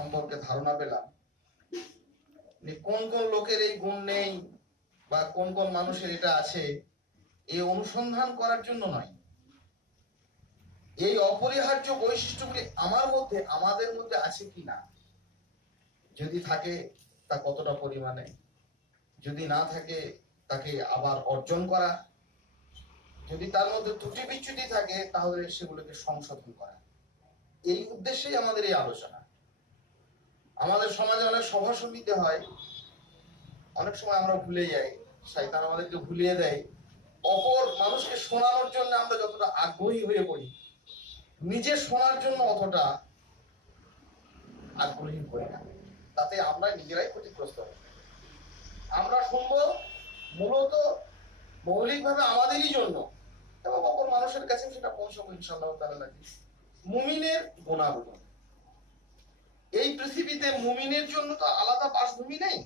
সম্পর্কে ধারণা পেলাম কোন কোন লোকের এই গুণ নেই বা কোন কোন মানুষের এটা আছে, এই অনুসন্ধান করার জন্য নয়। এই অপরিহার্য বৈশিষ্ট্যগুলি আমার মধ্যে, আমাদের মধ্যে আছে কিনা, যদি থাকে তা কতটা পরিমাণে, যদি না থাকে তাকে আবার অর্জন করা, যদি তার মধ্যে ত্রুটি বিচ্যুতি থাকে তাহলে সেগুলোকে সংশোধন করা। এই উদ্দেশ্যেই আমাদের এই আলোচনা। আমাদের সমাজে অনেক সভা সমিতি হয়, অনেক সময় আমরা ভুলে যাই, শয়তান আমাদেরকে ভুলিয়ে দেয়। অপর মানুষকে শোনানোর জন্য আমরা যতটা আগ্রহী হয়ে পড়ি, নিজে শোনার জন্য অতটা আগ্রহী হই না। তাতে আমরা নিজেরাই ক্ষতিগ্রস্ত হই। আমরা শুনবো মূলত মৌলিকভাবে আমাদেরই জন্য, এবং অপর মানুষের কাছে সেটা পৌঁছাবো ইনশাআল্লাহ তাআলা। মুমিনের গুণাগুণ, এই পৃথিবীতে মুমিনের জন্য তো আলাদা বাসভূমি নেই।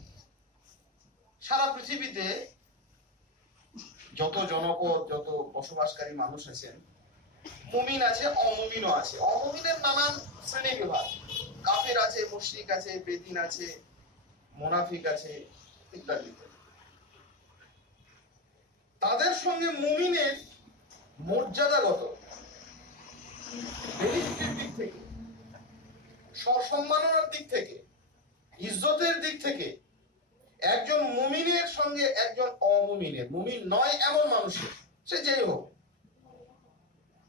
সারা পৃথিবীতে যত জনপদ, যত বসবাসকারী মানুষ আছেন, মুমিন আছে, অমুমিনও আছে। অমুমিনের নানান শ্রেণী বিভাগ, কাফের আছে, মুশরিক আছে, বেদিন আছে, মুনাফিক আছে, ইত্যাদি। তাদের সঙ্গে মুমিনের মর্যাদাগত বেনিফিটের দিক থেকে, সম্মাননার দিক থেকে, ইজ্জতের দিক থেকে একজন মুমিনের সঙ্গে একজন অমুমিনের, মুমিন নয় এমন মানুষের, সে যেই হোক,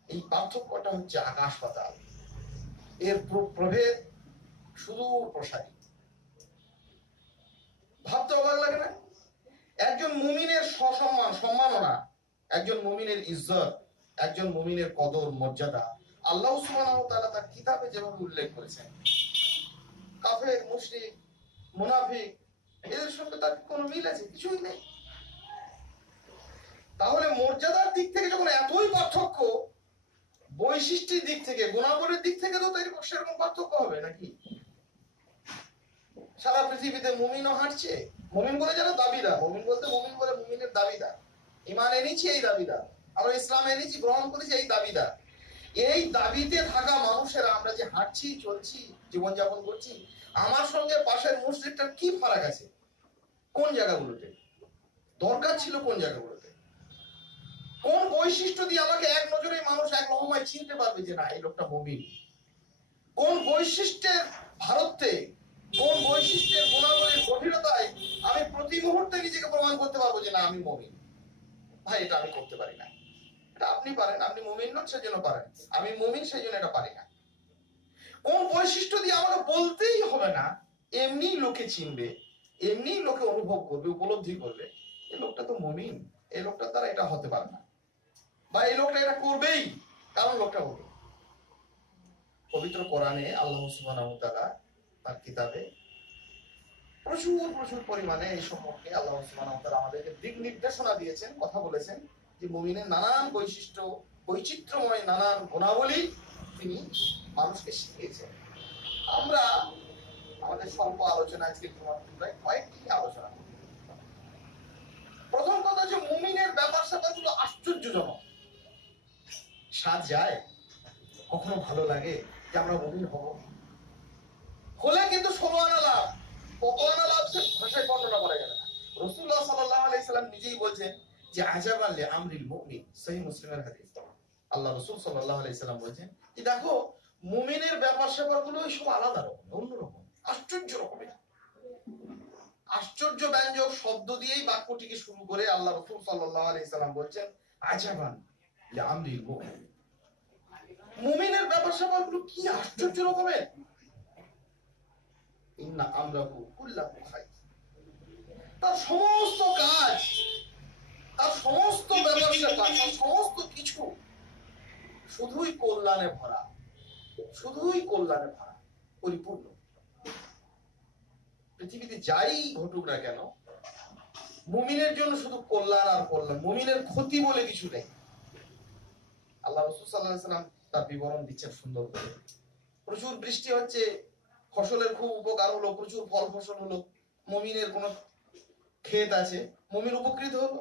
এই পার্থক্যটা হচ্ছে আকাশ পাতাল। এর প্রভেদ সুদূর প্রসারী। ভাবতে অবাক লাগে না? একজন মুমিনের সসম্মান, সম্মাননা, একজন মুমিনের ইজ্জত, একজন মুমিনের কদর, মর্যাদা আল্লাহ সুবহানাহু ওয়া তাআলা তার কিতাবে যেভাবে উল্লেখ করেছেন, কাফের, মুশরিক, মুনাফিক এদের সঙ্গে তার কোনো মিল আছে? কিছুই নেই। তাহলে মর্যাদার দিক থেকে যখন এতই পার্থক্য, বৈশিষ্ট্যের দিক থেকে, গুণাবলীর দিক থেকে তো সেরকম পার্থক্য হবে নাকি? সারা পৃথিবীতে মুমিনও হাঁটছে, মুমিন বলে যারা দাবিদার, মুমিন বলতে মুমিন বলে মুমিনের দাবিদার, ঈমান এনেছি এই দাবিদার, আমরা ইসলাম এনেছি, গ্রহণ করেছি এই দাবিদার। এই দাবিতে থাকা মানুষেরা আমরা যে হাঁটছি, চলছি, জীবনযাপন করছি, আমার সঙ্গে পাশের মুশরিকটার কি ফারাক আছে? কোন জায়গাগুলোতে দরকার ছিল, কোন জায়গাগুলোতে, কোন বৈশিষ্ট্য দিয়ে আমাকে এক নজরে মানুষ এক লহমায় চিনতে পারবে যে না এই লোকটা মুমিন? কোন বৈশিষ্ট্যের ভারতে, কোন বৈশিষ্ট্যের গুণাবলীর গভীরতায় আমি প্রতি মুহূর্তে নিজেকে প্রমাণ করতে পারবো যে না আমি মুমিন? ভাই, এটা আমি করতে পারি না। এটা আপনি পারেন, আপনি মুমিন নন সেজন্য পারেন, আমি মুমিন সেই জন্য এটা পারি না। কোন বৈশিষ্ট্য দিয়ে আমাকে বলতেই হবে না, এমনি লোকে চিনবে, এমনি লোকে অনুভব করবে, উপলব্ধি করবে, এই লোকটা তো মুমিন, এই লোকটার দ্বারা এটা হতে পারে না, বা এই লোকটা এটা করবেই, কারণ লোকটা মুমিন। পবিত্র কোরআনে আল্লাহ সুবহানাহু ওয়া তাআলা তার কিতাবে প্রচুর পরিমাণে এই সম্পর্কে আল্লাহ সুবহানাহু ওয়া তাআলা আমাদেরকে দিক নির্দেশনা দিয়েছেন, কথা বলেছেন যে মুমিনের নানান বৈশিষ্ট্য, বৈচিত্র্যময় নানান গুণাবলী তিনি মানুষকে শিখিয়েছেন। আমরা আমাদের স্বল্প আলোচনা আজকে কয়েকটি আলোচনা করব। প্রথম কথা যে মুমিনের ব্যাপার স্যাপারগুলো আশ্চর্যজনক। স্বাদ যায়, কখনো ভালো লাগে যে আমরা মুমিন হব, হলে কিন্তু 16 আনা লাভ, কত আনা লাভ সে ভাষায় বর্ণনা করা যাবে না। রাসূলুল্লাহ সাল্লাল্লাহু আলাইহি সাল্লাম নিজেই বলছেন যে আজাবান লি আমরিল মুমিন, সহিহ মুসলিমের হাদিস। আল্লাহ রাসূল সাল্লাল্লাহু আলাইহি সাল্লাম বলেছেন যে দেখো মুমিনের ব্যাপার স্যাপারগুলো সব আলাদা রকম, অন্যরকম, আশ্চর্য রকমের। আশ্চর্য ব্যঞ্জক শব্দ দিয়েই বাক্যটিকে শুরু করে আল্লাহ রাসূল সাল্লাল্লাহু আলাইহি সাল্লাম বলছেন আজাবান লি আমরিল মুমিন, মুমিনের ব্যাপার স্যাপারগুলো কি আশ্চর্য রকমের। ইন্না আমরাহু কুল্লাহু খায়র, তার সমস্ত কাজ, তার সমস্ত ব্যাপার স্যাপার, তার সমস্ত কিছু শুধুই কল্যাণে ভরা, শুধুই কল্যাণে ভরা, পরিপূর্ণ। পৃথিবীতে যাই ঘটুক না কেন, মুমিনের জন্য শুধু কল্যাণ আর কল্যাণ, মুমিনের ক্ষতি বলে কিছু নেই। আল্লাহ রাসূল সাল্লাল্লাহু আলাইহি সাল্লাম তার বিবরণ দিচ্ছেন সুন্দর করে। প্রচুর বৃষ্টি হচ্ছে, ফসলের খুব উপকার হলো, প্রচুর ফল ফসল হলো, মুমিনের কোন ক্ষেত আছে, মুমিন উপকৃত হলো।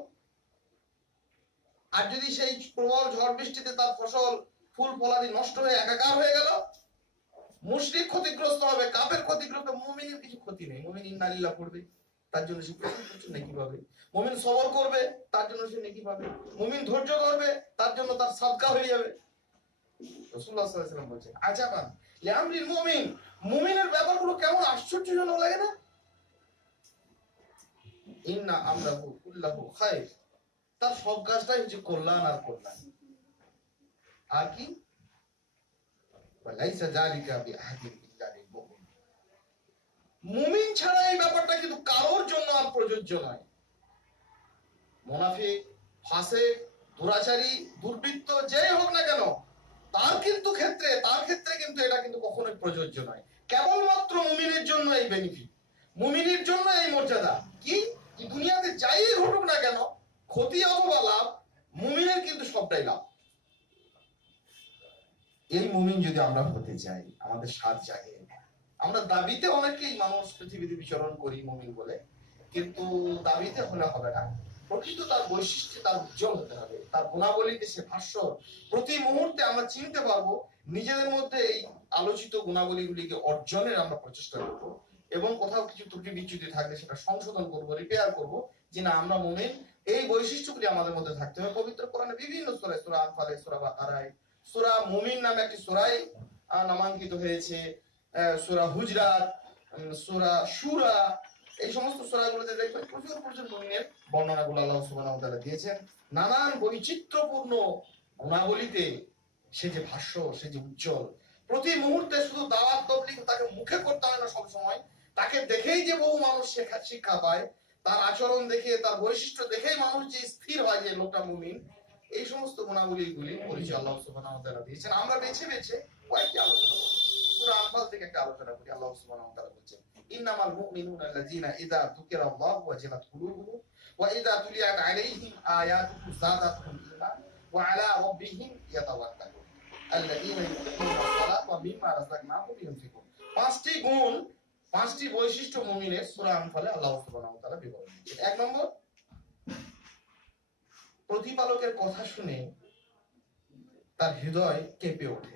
আর যদি সেই প্রবল ঝড় বৃষ্টিতে তার ফসল, ফুল ফলাদি নষ্ট হয়ে একাকার হয়ে গেল, মুশরিক ক্ষতিগ্রস্ত হবে, কাফের ক্ষতি ক্ষতি নেই। মুমিন ইন্নালিল্লাহ পড়বে, তার জন্য সে প্রচুর নেকি পাবে। মুমিন সবর করবে, তার জন্য সে নেকি পাবে। মুমিন ধৈর্য করবে, তার জন্য তার সাদকা হয়ে যাবে। রাসূলুল্লাহ সাল্লাল্লাহু আলাইহি ওয়াসাল্লাম বলেছেন, আজাবান লিআমরিল মুমিন, মুমিনের ব্যাপারগুলো কেমন আশ্চর্যজনক লাগে না? ইন্না আমরাহু কুল্লাহু খায়র, তার সব কাজটাই হচ্ছে কল্যাণ আর কল্যাণ। আর কি ওয়ালাইসা যালিকা বিআহদিন ইল্লা লিল মুমিন, মুমিন ছাড়া এই ব্যাপারটা কিন্তু কারোর জন্য আর প্রযোজ্য নয়। মুনাফিক, ফাসিক, দুরাচারী, দুর্বৃত্ত যেই হোক না কেন, তার ক্ষেত্রে কিন্তু এটা কিন্তু কখনোই প্রযোজ্য নয়। কেবলমাত্র মুমিনের জন্য এই বেনিফিট, মুমিনের জন্য এই মর্যাদা। কি দুনিয়াতে যাই ঘটুক না কেন, ক্ষতি অথবা লাভ, মুমিনের কিন্তু সবটাই লাভ। এই মুমিন যদি আমরা হতে চাই, আমাদের স্বাদ জাগে। আমরা দাবিতে অনেকেই মানুষ পৃথিবীতে বিচরণ করি মুমিন বলে, কিন্তু দাবিতে হলে হবে না। প্রকৃত তার বৈশিষ্ট্যে তার উজ্জ্বল হতে হবে, তার গুণাবলীতে সে ভাষ্য প্রতি মুহূর্তে আমরা চিনতে পারবো। নিজেদের মধ্যে এই আলোচিত গুণাবলীগুলিকে অর্জনের আমরা প্রচেষ্টা করবো, এবং কোথাও কিছু ত্রুটি বিচ্যুতি থাকলে সেটা সংশোধন করব, রিপেয়ার করব, যে না আমরা মুমিন। এই বৈশিষ্ট্যগুলি আমাদের মধ্যে থাকতে হবে। পবিত্র কোরআনে বিভিন্ন সূরায়, সূরা আনফালে, সূরা বাকারায়, সূরা মুমিন নামে একটি সূরাই নামাঙ্কিত হয়েছে, সূরা হুজরাত, সূরা শুরা, এই সমস্ত সূরাগুলোতে দেখবেন প্রচুর প্রচুর মুমিনের বর্ণনাগুলো আল্লাহ সুবহানাহু ওয়া তাআলা দিয়েছেন। নানান বৈচিত্র্যপূর্ণ গুণাবলীতে সে যে ভাষ্য, সে যে উজ্জ্বল। প্রতি মুহূর্তে শুধু দাওয়াত তাবলীগ তাকে মুখে করতে হয় না, সব সময় তাকে দেখেই যে বহু মানুষ শিক্ষা পায়, তার আচরণ দেখে, তার বৈশিষ্ট্য দেখেই মানুষ যে স্থির হয় যে লোকটা মুমিন। এই সমস্ত গুণাবলীগুলি পরিচয় আল্লাহ সুবহানাহু ওয়া তাআলা দিয়েছেন। আমরা বেছে বেছে কয়েকটি আলোচনা করব। সূরা আনফাল থেকে একটা আলোচনা করি। আল্লাহ সুবহানাহু ওয়া তাআলা বলেছেন, ইন্নামাল মুমিনুনা আল্লাযীনা ইযা যুকিরাল্লাহু ওয়াজিলাত কুলুবুহুম ওয়া ইযা তুলিয়াত আলাইহিম আয়াতুহু যাদাতুহুম ঈমান ওয়া আলা রাব্বিহিম ইয়াতাওয়াক্কালুন আল্লাযীনা ইউকিমুনাস সালাতা ওয়া মিম্মা রাযাকনাহুম ইউনফিকুন। পাঁচটি গুণ, পাঁচটি বৈশিষ্ট্য মুমিনের সূরা আনফালে আল্লাহ সুবহানাহু ওয়া তাআলা বিবরণ দিয়েছেন। এক নম্বর, প্রতিপালকের কথা শুনে তার হৃদয় কেঁপে ওঠে।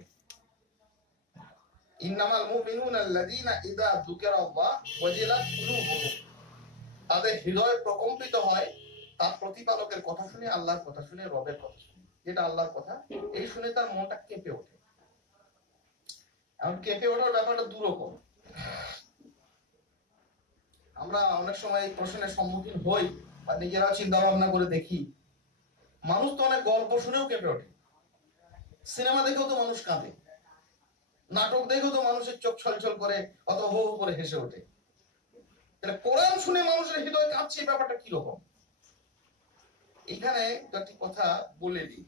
ইন্নামাল মুমিনুনা আল্লাযীনা ইযা যুকিরাল্লাহ ওয়াজিলাত কুলুবুহুম, তাদের হৃদয় প্রকম্পিত হয় তার প্রতিপালকের কথা শুনে, আল্লাহর কথা শুনে, রবের কথা শুনে, যেটা আল্লাহর কথা, এই শুনে তার মনটা কেঁপে ওঠে। এখন কেঁপে ওঠার ব্যাপারটা দুরকম। আমরা অনেক সময় এই প্রশ্নের সম্মুখীন হই বা নিজেরাও চিন্তা ভাবনা করে দেখি, মানুষ তো অনেক গল্প শুনেও কেঁপে ওঠে, সিনেমা দেখেও তো মানুষ কাঁদে, নাটক দেখেও তো মানুষের চোখ ছলছল করে, অত হো হো করে হেসে ওঠে। কোরআন শুনে মানুষের হৃদয় কাঁপছে, ব্যাপারটা কিরকম? এখানে একটি কথা বলে দিই,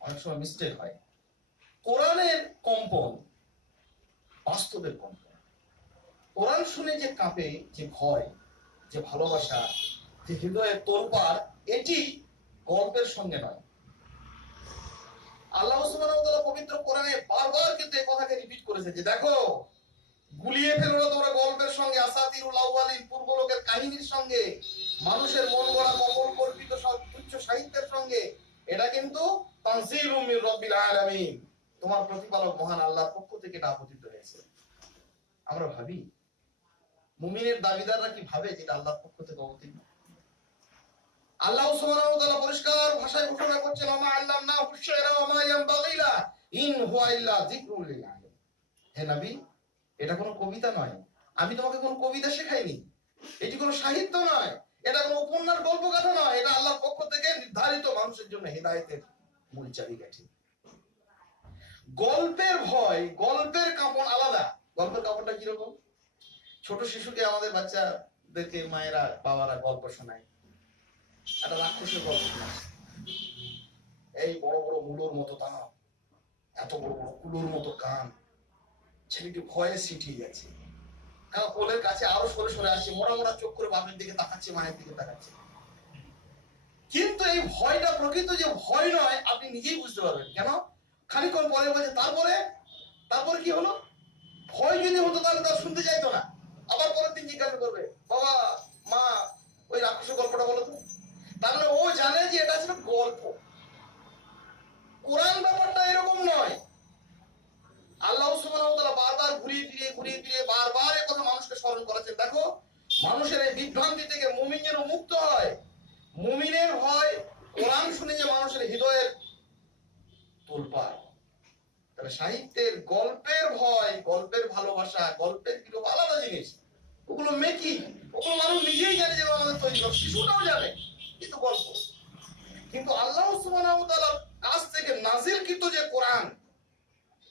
অনেক সময় মিস্টেক হয়। কোরআনের কম্পন বাস্তবের কম্পন। কোরআন শুনে যে কাঁপে, যে ভয়, যে ভালোবাসা, যে হৃদয়ের তোলপাড়, এটি গল্পের সঙ্গে নয়। আল্লাহ সুবহানাহু ওয়া তাআলা পবিত্র কোরআনে বারবার কিন্তু এই কথাকে রিপিট করেছে যে দেখো, গুলিয়ে ফেলো না তোমরা গল্পের সঙ্গে, আসাতিরুল আউয়ালিন, পূর্ব লোকের কাহিনীর সঙ্গে, মানুষের মন গড়া কপল কল্পিত সব তুচ্ছ সাহিত্যের সঙ্গে। এটা কিন্তু তানজিলুম মির রাব্বিল আলামিন, তোমার প্রতিপালক মহান আল্লাহর পক্ষ থেকে এটা অবতীর্ণ হয়েছে। আমরা ভাবি, মুমিনের দাবিদাররা কি ভাবে যে এটা আল্লাহর পক্ষ থেকে অবতীর্ণ? আল্লাহ সুবহানাহু ওয়া তাআলা পরিষ্কার ভাষায় ঘোষণা করছেন, ওমা আল্লামনাহু আশ-শি'রা ওয়া মা ইয়ানবাগি লা ইন হুয়া ইল্লা যিকরুল লিল আলামিন। হে নবী, এটা কোনো কবিতা নয়, আমি তোমাকে কোনো কবিতা শেখাইনি, এটি কোনো সাহিত্য নয়, এটা কোনো উপন্যাস গল্প কথা নয়, এটা আল্লাহর পক্ষ থেকে নির্ধারিত মানুষের জন্য হেদায়েতের মূল চাবিকাঠি। গল্পের ভয়, গল্পের কাঁপন আলাদা। গল্পের কাঁপনটা কিরকম? ছোট শিশুকে আমাদের বাচ্চাদেরকে মায়েরা, বাবারা গল্প শোনায়, একটা রাক্ষসের গল্প শোনায়, এই বড় বড় মূলোর মতো দাঁত, এত বড় বড় কুলোর মতো কান, ছেলেটি ভয়ে সিটিয়ে গেছে, কোলের কাছে আরো সরে সরে আসছে, মোড়া মোড়া চোখ করে বাপের দিকে তাকাচ্ছে, মায়ের দিকে তাকাচ্ছে। কিন্তু এই ভয়টা প্রকৃত যে ভয় নয়, আপনি নিজেই বুঝতে পারবেন। কেন? খানিকক্ষণ পরে বলছে, তারপরে কি হলো? ভয় যদি হতো তাহলে তার শুনতে চাইতো না, আবার পরের দিন জিজ্ঞাসা করবে, বাবা, মা, ওই রাক্ষসের গল্পটা বলো তো। তার মানে ও জানে যে এটা ছিল গল্প। কোরআন ব্যাপারটা এরকম নয়। আল্লাহ সুবহানাহু ওয়া তাআলা বারবার ঘুরিয়ে ফিরিয়ে বারবার এই কথা মানুষকে স্মরণ করাচ্ছেন। দেখো, বিভ্রান্তি থেকে মুমিন যেন মুক্ত হয়। মুমিনের ভয় কোরআন শুনে যে মানুষের হৃদয়ের তোলপাড়। তাহলে সাহিত্যের গল্পের ভয়, গল্পের ভালোবাসা, গল্পের বিরূপ আলাদা জিনিস। ওগুলো মেকি, ওগুলো মানুষ নিজেই জানে যে আমাদের তৈরি করে, শিশুটাও জানে, কিন্তু গল্প। কিন্তু আল্লাহ সুবহানাহু ওয়া তাআলার কাছ থেকে নাজিলকৃত যে কোরআন,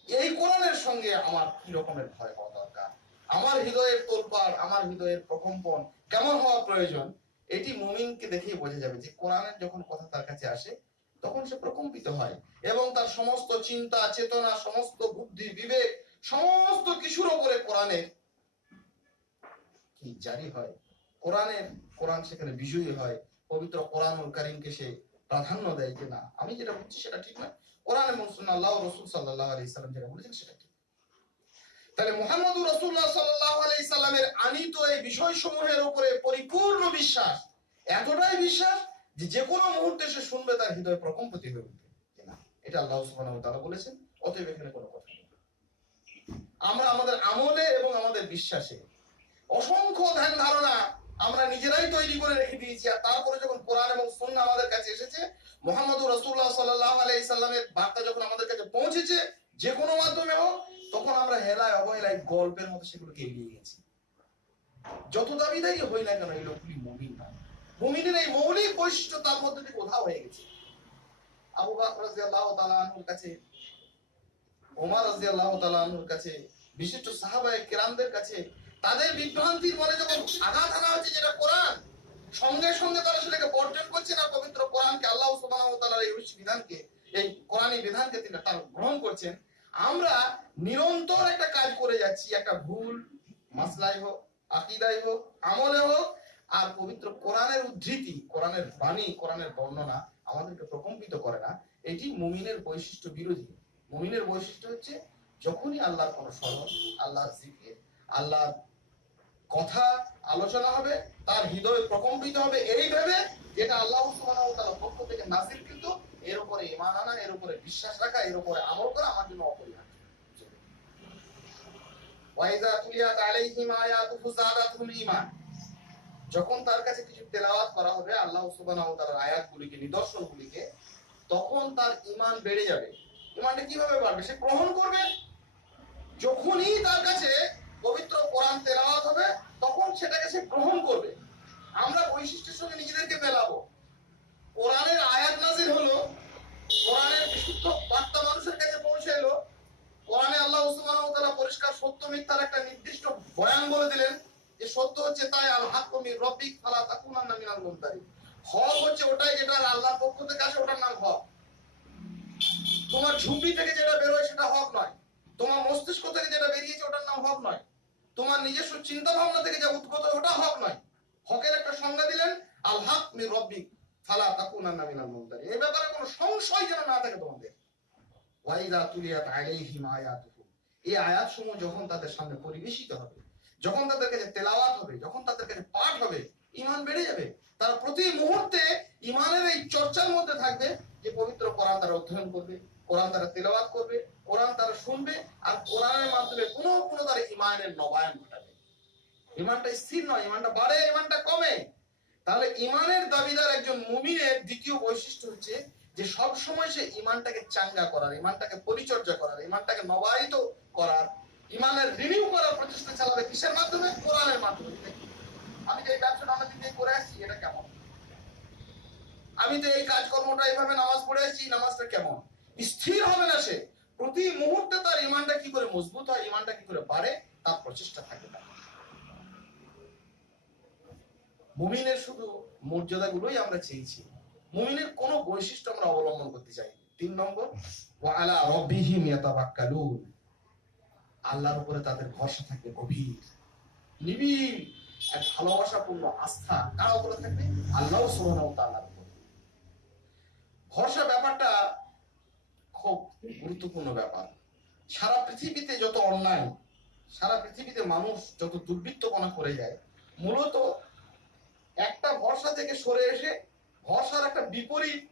এই কোরআনের সঙ্গে আমার কি রকমের ভয় হওয়া দরকার, আমার হৃদয়ের তোলপাড়, আমার হৃদয়ের প্রকম্পন কেমন হওয়া প্রয়োজন, এটি মুমিনকে দেখেই বোঝা যাবে যে কোরআনের যখন কথা তার কাছে আসে তখন সে প্রকম্পিত হয় এবং তার সমস্ত চিন্তা চেতনা, সমস্ত বুদ্ধি বিবেক, সমস্ত কিছুর উপরে কোরআনের কি জারি হয়। কোরআন সেখানে বিজয়ী হয়। পবিত্র কোরআনুল কারীমকে সে প্রাধান্য দেয় যে না, আমি যেটা বলছি সেটা ঠিক না, কোরআন এবং সুন্নাহ আল্লাহ ও রাসূল সাল্লাল্লাহু আলাইহি সাল্লাম যেটা বলেছেন সেটা ঠিক। তাহলে মুহাম্মদুর রাসূলুল্লাহ সাল্লাল্লাহু আলাইহি সাল্লামের আনিত এই বিষয়সমূহের উপরে পরিপূর্ণ বিশ্বাস, এতটাই বিশ্বাস যে যে কোনো মুহূর্তে সে শুনবে তার হৃদয় প্রকম্পিত হয়ে উঠবে যে না, এটা আল্লাহ সুবহানাহু ওয়া তাআলা বলেছেন, অতএব এখানে কোনো কথা নেই। আমরা আমাদের আমলে এবং আমাদের বিশ্বাসে অসংখ্য ধ্যান ধারণা আমরা নিজেরাই তৈরি করে রেখে দিয়েছি, আর তারপরে যখন কোরআন এবং সুন্নাহ আমাদের কাছে এসেছে, মুহাম্মদুর রাসূলুল্লাহ সাল্লাল্লাহু আলাইহি সাল্লামের বার্তা যখন আমাদের কাছে পৌঁছেছে যে কোনো মাধ্যমে হোক, তখন আমরা হেলায় অবহেলায় গল্পের মতো সেগুলোকে এড়িয়ে গেছি। যত দাবিদারি হই না কেন, এই লোকগুলি মুমিন না। মুমিনের এই মৌলিক বৈশিষ্ট্য তার মধ্যে থেকে উধাও হয়ে গেছে। আবু বকর রাদিয়াল্লাহু তাআলা আনহুর কাছে, ওমর রাদিয়াল্লাহু তাআলা আনহুর কাছে, বিশিষ্ট সাহাবায়ে কেরামদের কাছে তাদের বিভ্রান্তির বলে যখন আঘাত আনা হচ্ছে যেটা কোরআন, সঙ্গে সঙ্গে তারা সেটাকে বর্জন করছে না। পবিত্র কোরআনকে, আল্লাহ সুবহানাহু ওয়া তাআলার এই বিধানকে, এই কোরআনী বিধানকে তারা গ্রহণ করছেন। আমরা নিরন্তর একটা কাজ করে যাচ্ছি, একটা ভুল মাসলাই হোক, আকীদায় হোক, আমলে হোক, আর পবিত্র কোরআনের উদ্ধৃতি, কোরআনের বাণী, কোরআনের বর্ণনা আমাদেরকে প্রকম্পিত করে না। এটি মুমিনের বৈশিষ্ট্য বিরোধী। মুমিনের বৈশিষ্ট্য হচ্ছে যখনই আল্লাহর কোনো স্মরণ, আল্লাহর জিকির, আল্লাহর কথা আলোচনা হবে, তার হৃদয় প্রকম্পিত হবে এই ভেবে যেটা আল্লাহ সুবহানাহু ওয়া তাআলার পক্ষ থেকে নাযিলকৃত, এর উপরে ঈমান আনা, এর উপরে বিশ্বাস রাখা, এর উপরে আমল করা আমার জন্য অপরিহার্য। ওয়াইযা তুলিয়াত আলাইহিম আয়াতুহু যাদাতুহুম ঈমান, যখন তার কাছে কিছু তেলাওয়াত করা হবে আল্লাহ সুবহানাহু ওয়া তাআলার আয়াতগুলিকে, নিদর্শনগুলিকে, তখন তার ঈমান বেড়ে যাবে। ঈমানটা কিভাবে বাড়বে? সে গ্রহণ করবে। যখনই তার কাছে পবিত্র কোরআন তেলাওয়াত হবে তখন সেটাকে সে গ্রহণ করবে। আমরা বৈশিষ্ট্যের সঙ্গে নিজেদেরকে মেলাবো। কোরআনের আয়াত নাযিল হলো, কোরআনের বিশুদ্ধ বার্তা মানুষের কাছে পৌঁছে এলো, কোরআনে আল্লাহ সুবহানাহু ওয়া তাআলা পরিষ্কার সত্য মিথ্যার একটা নির্দিষ্ট বয়ান বলে দিলেন যে সত্য হচ্ছে তাই, আল হাক্কু মির রাব্বিক ফালা তাকুনান্না মিনাল মুমতারিন। হক হচ্ছে ওটাই যেটা আল্লাহর পক্ষ থেকে আসে, ওটার নাম হক। তোমার ঝুঁপি থেকে যেটা বেরোয় সেটা হক নয়, তোমার মস্তিষ্ক থেকে যেটা বেরিয়েছে ওটার নাম হক নয়, তোমার নিজস্ব চিন্তা ভাবনা থেকে যা উদ্ভূত ওটা হক নয়। হকের একটা সংজ্ঞা দিলেন, আল হক মির রাব্বিক ফালা তাকুনান্না মিনাল মুমতারিন। এই ব্যাপারে কোনো সংশয় যেন না থাকে তোমাদের। ওয়াইযা তুলিয়াত আলাইহিম আয়াতুহু, এই আয়াতসমূহ যখন তাদের সামনে পরিবেশিত হবে, যখন তাদের কাছে তেলাওয়াত হবে, যখন তাদের কাছে পাঠ হবে, ঈমান বেড়ে যাবে। তারা প্রতি মুহূর্তে ঈমানের এই চর্চার মধ্যে থাকবে যে পবিত্র কোরআন তারা অধ্যয়ন করবে, কোরআন তারা তেলাওয়াত করবে, কোরআন তারা শুনবে, আর কোরআনের মাধ্যমে কোনো কোনো তারা ঈমানের নবায়ন ঘটাবে। ঈমানটা স্থির নয়, ঈমানটা বাড়ে, ঈমানটা কমে। তাহলে ঈমানের দাবিদার একজন মুমিনের দ্বিতীয় বৈশিষ্ট্য হচ্ছে যে সব সময় সে ঈমানটাকে চাঙ্গা করার, ঈমানটাকে পরিচর্যা করার, ঈমানটাকে নবায়িত করার, ঈমানের রিনিউ করার প্রচেষ্টা চালাবে। কিসের মাধ্যমে? কোরআনের মাধ্যমে। আমি যে ব্যবসাটা অনেকদিন থেকে করে আসছি এটা কেমন, আমি তো এই কাজকর্মটা এইভাবে নামাজ পড়ে আসছি, নামাজটা কেমন। স্থির হবে না সে, প্রতি মুহূর্তে তার ঈমানটা কি করে মজবুত হয়, ঈমানটা কি করে বাড়ে, তার প্রচেষ্টা থাকবে না। মুমিনের শুধু মর্যাদাগুলোই আমরা চেয়েছি, মুমিনের কোন বৈশিষ্ট্য আমরা অবলম্বন করতে চাই। 3 নম্বর, ওয়া আলা রাব্বিহিম ইয়াতাওয়াক্কালুন, আল্লাহর উপরে তাদের ভরসা থাকবে গভীর, নিবিড়, এক ভালোবাসাপূর্ণ আস্থা কার উপরে থাকবে? আল্লাহ সুবহানাহু ওয়া তাআলার উপর। ভরসা ব্যাপারটা খুব গুরুত্বপূর্ণ ব্যাপার। সারা পৃথিবীতে যত অন্যায়, সারা পৃথিবীতে মানুষ যত দুর্বৃত্তপনা করে যায়, মূলত একটা ভরসা থেকে সরে এসে ভরসার একটা বিপরীত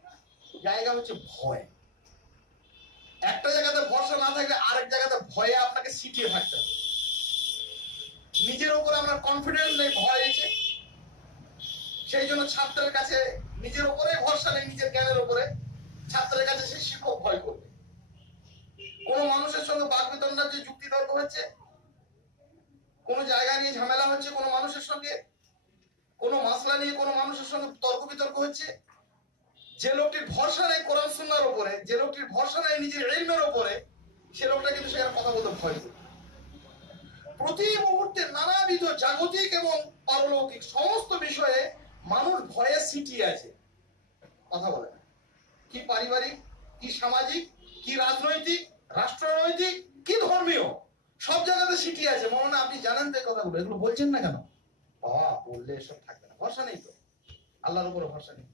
জায়গা হচ্ছে ভয়। একটা জায়গাতে ভরসা না থাকলে আরেক জায়গাতে ভয়ে আপনাকে সিটিয়ে থাকতে হবে। নিজের উপর আমরা কনফিডেন্স নেই, ভয় আছে, সেই জন্য ছাত্রের কাছে নিজের উপরে ভরসা নেই, নিজের জ্ঞানের উপরে। ছাত্রের কাছে সেই শিক্ষক ভয় করবে। কোন মানুষের সঙ্গে বাকবিতণ্ডা, যে যুক্তি তর্ক হচ্ছে, কোন জায়গা নিয়ে ঝামেলা হচ্ছে, কোন মানুষের সঙ্গে কোন মাসলা নিয়ে কোন মানুষের সঙ্গে তর্ক বিতর্ক হচ্ছে, যে লোকটির ভরসা নেই কোরআন সুন্নাহর উপরে, যে লোকটির ভরসা নেই নিজের ইলমের উপরে, সে লোকটা কিন্তু সেখানে কথা বলতে ভয় করে। প্রতি মুহূর্তে নানাবিধ জাগতিক এবং পারলৌকিক সমস্ত বিষয়ে মানুষ ভয়ে সিটিয়ে আছে, কথা বলে না। কি পারিবারিক, কি সামাজিক, কি রাজনৈতিক, রাষ্ট্রনৈতিক, কি ধর্মীয়, সব জায়গাতে সিটিয়ে আছে। মনে আপনি জানেন তো কথাগুলো, এগুলো বলছেন না কেন? বাবা বললে এসব থাকবে না। ভরসা নেই তো, আল্লাহর উপরে ভরসা নেই।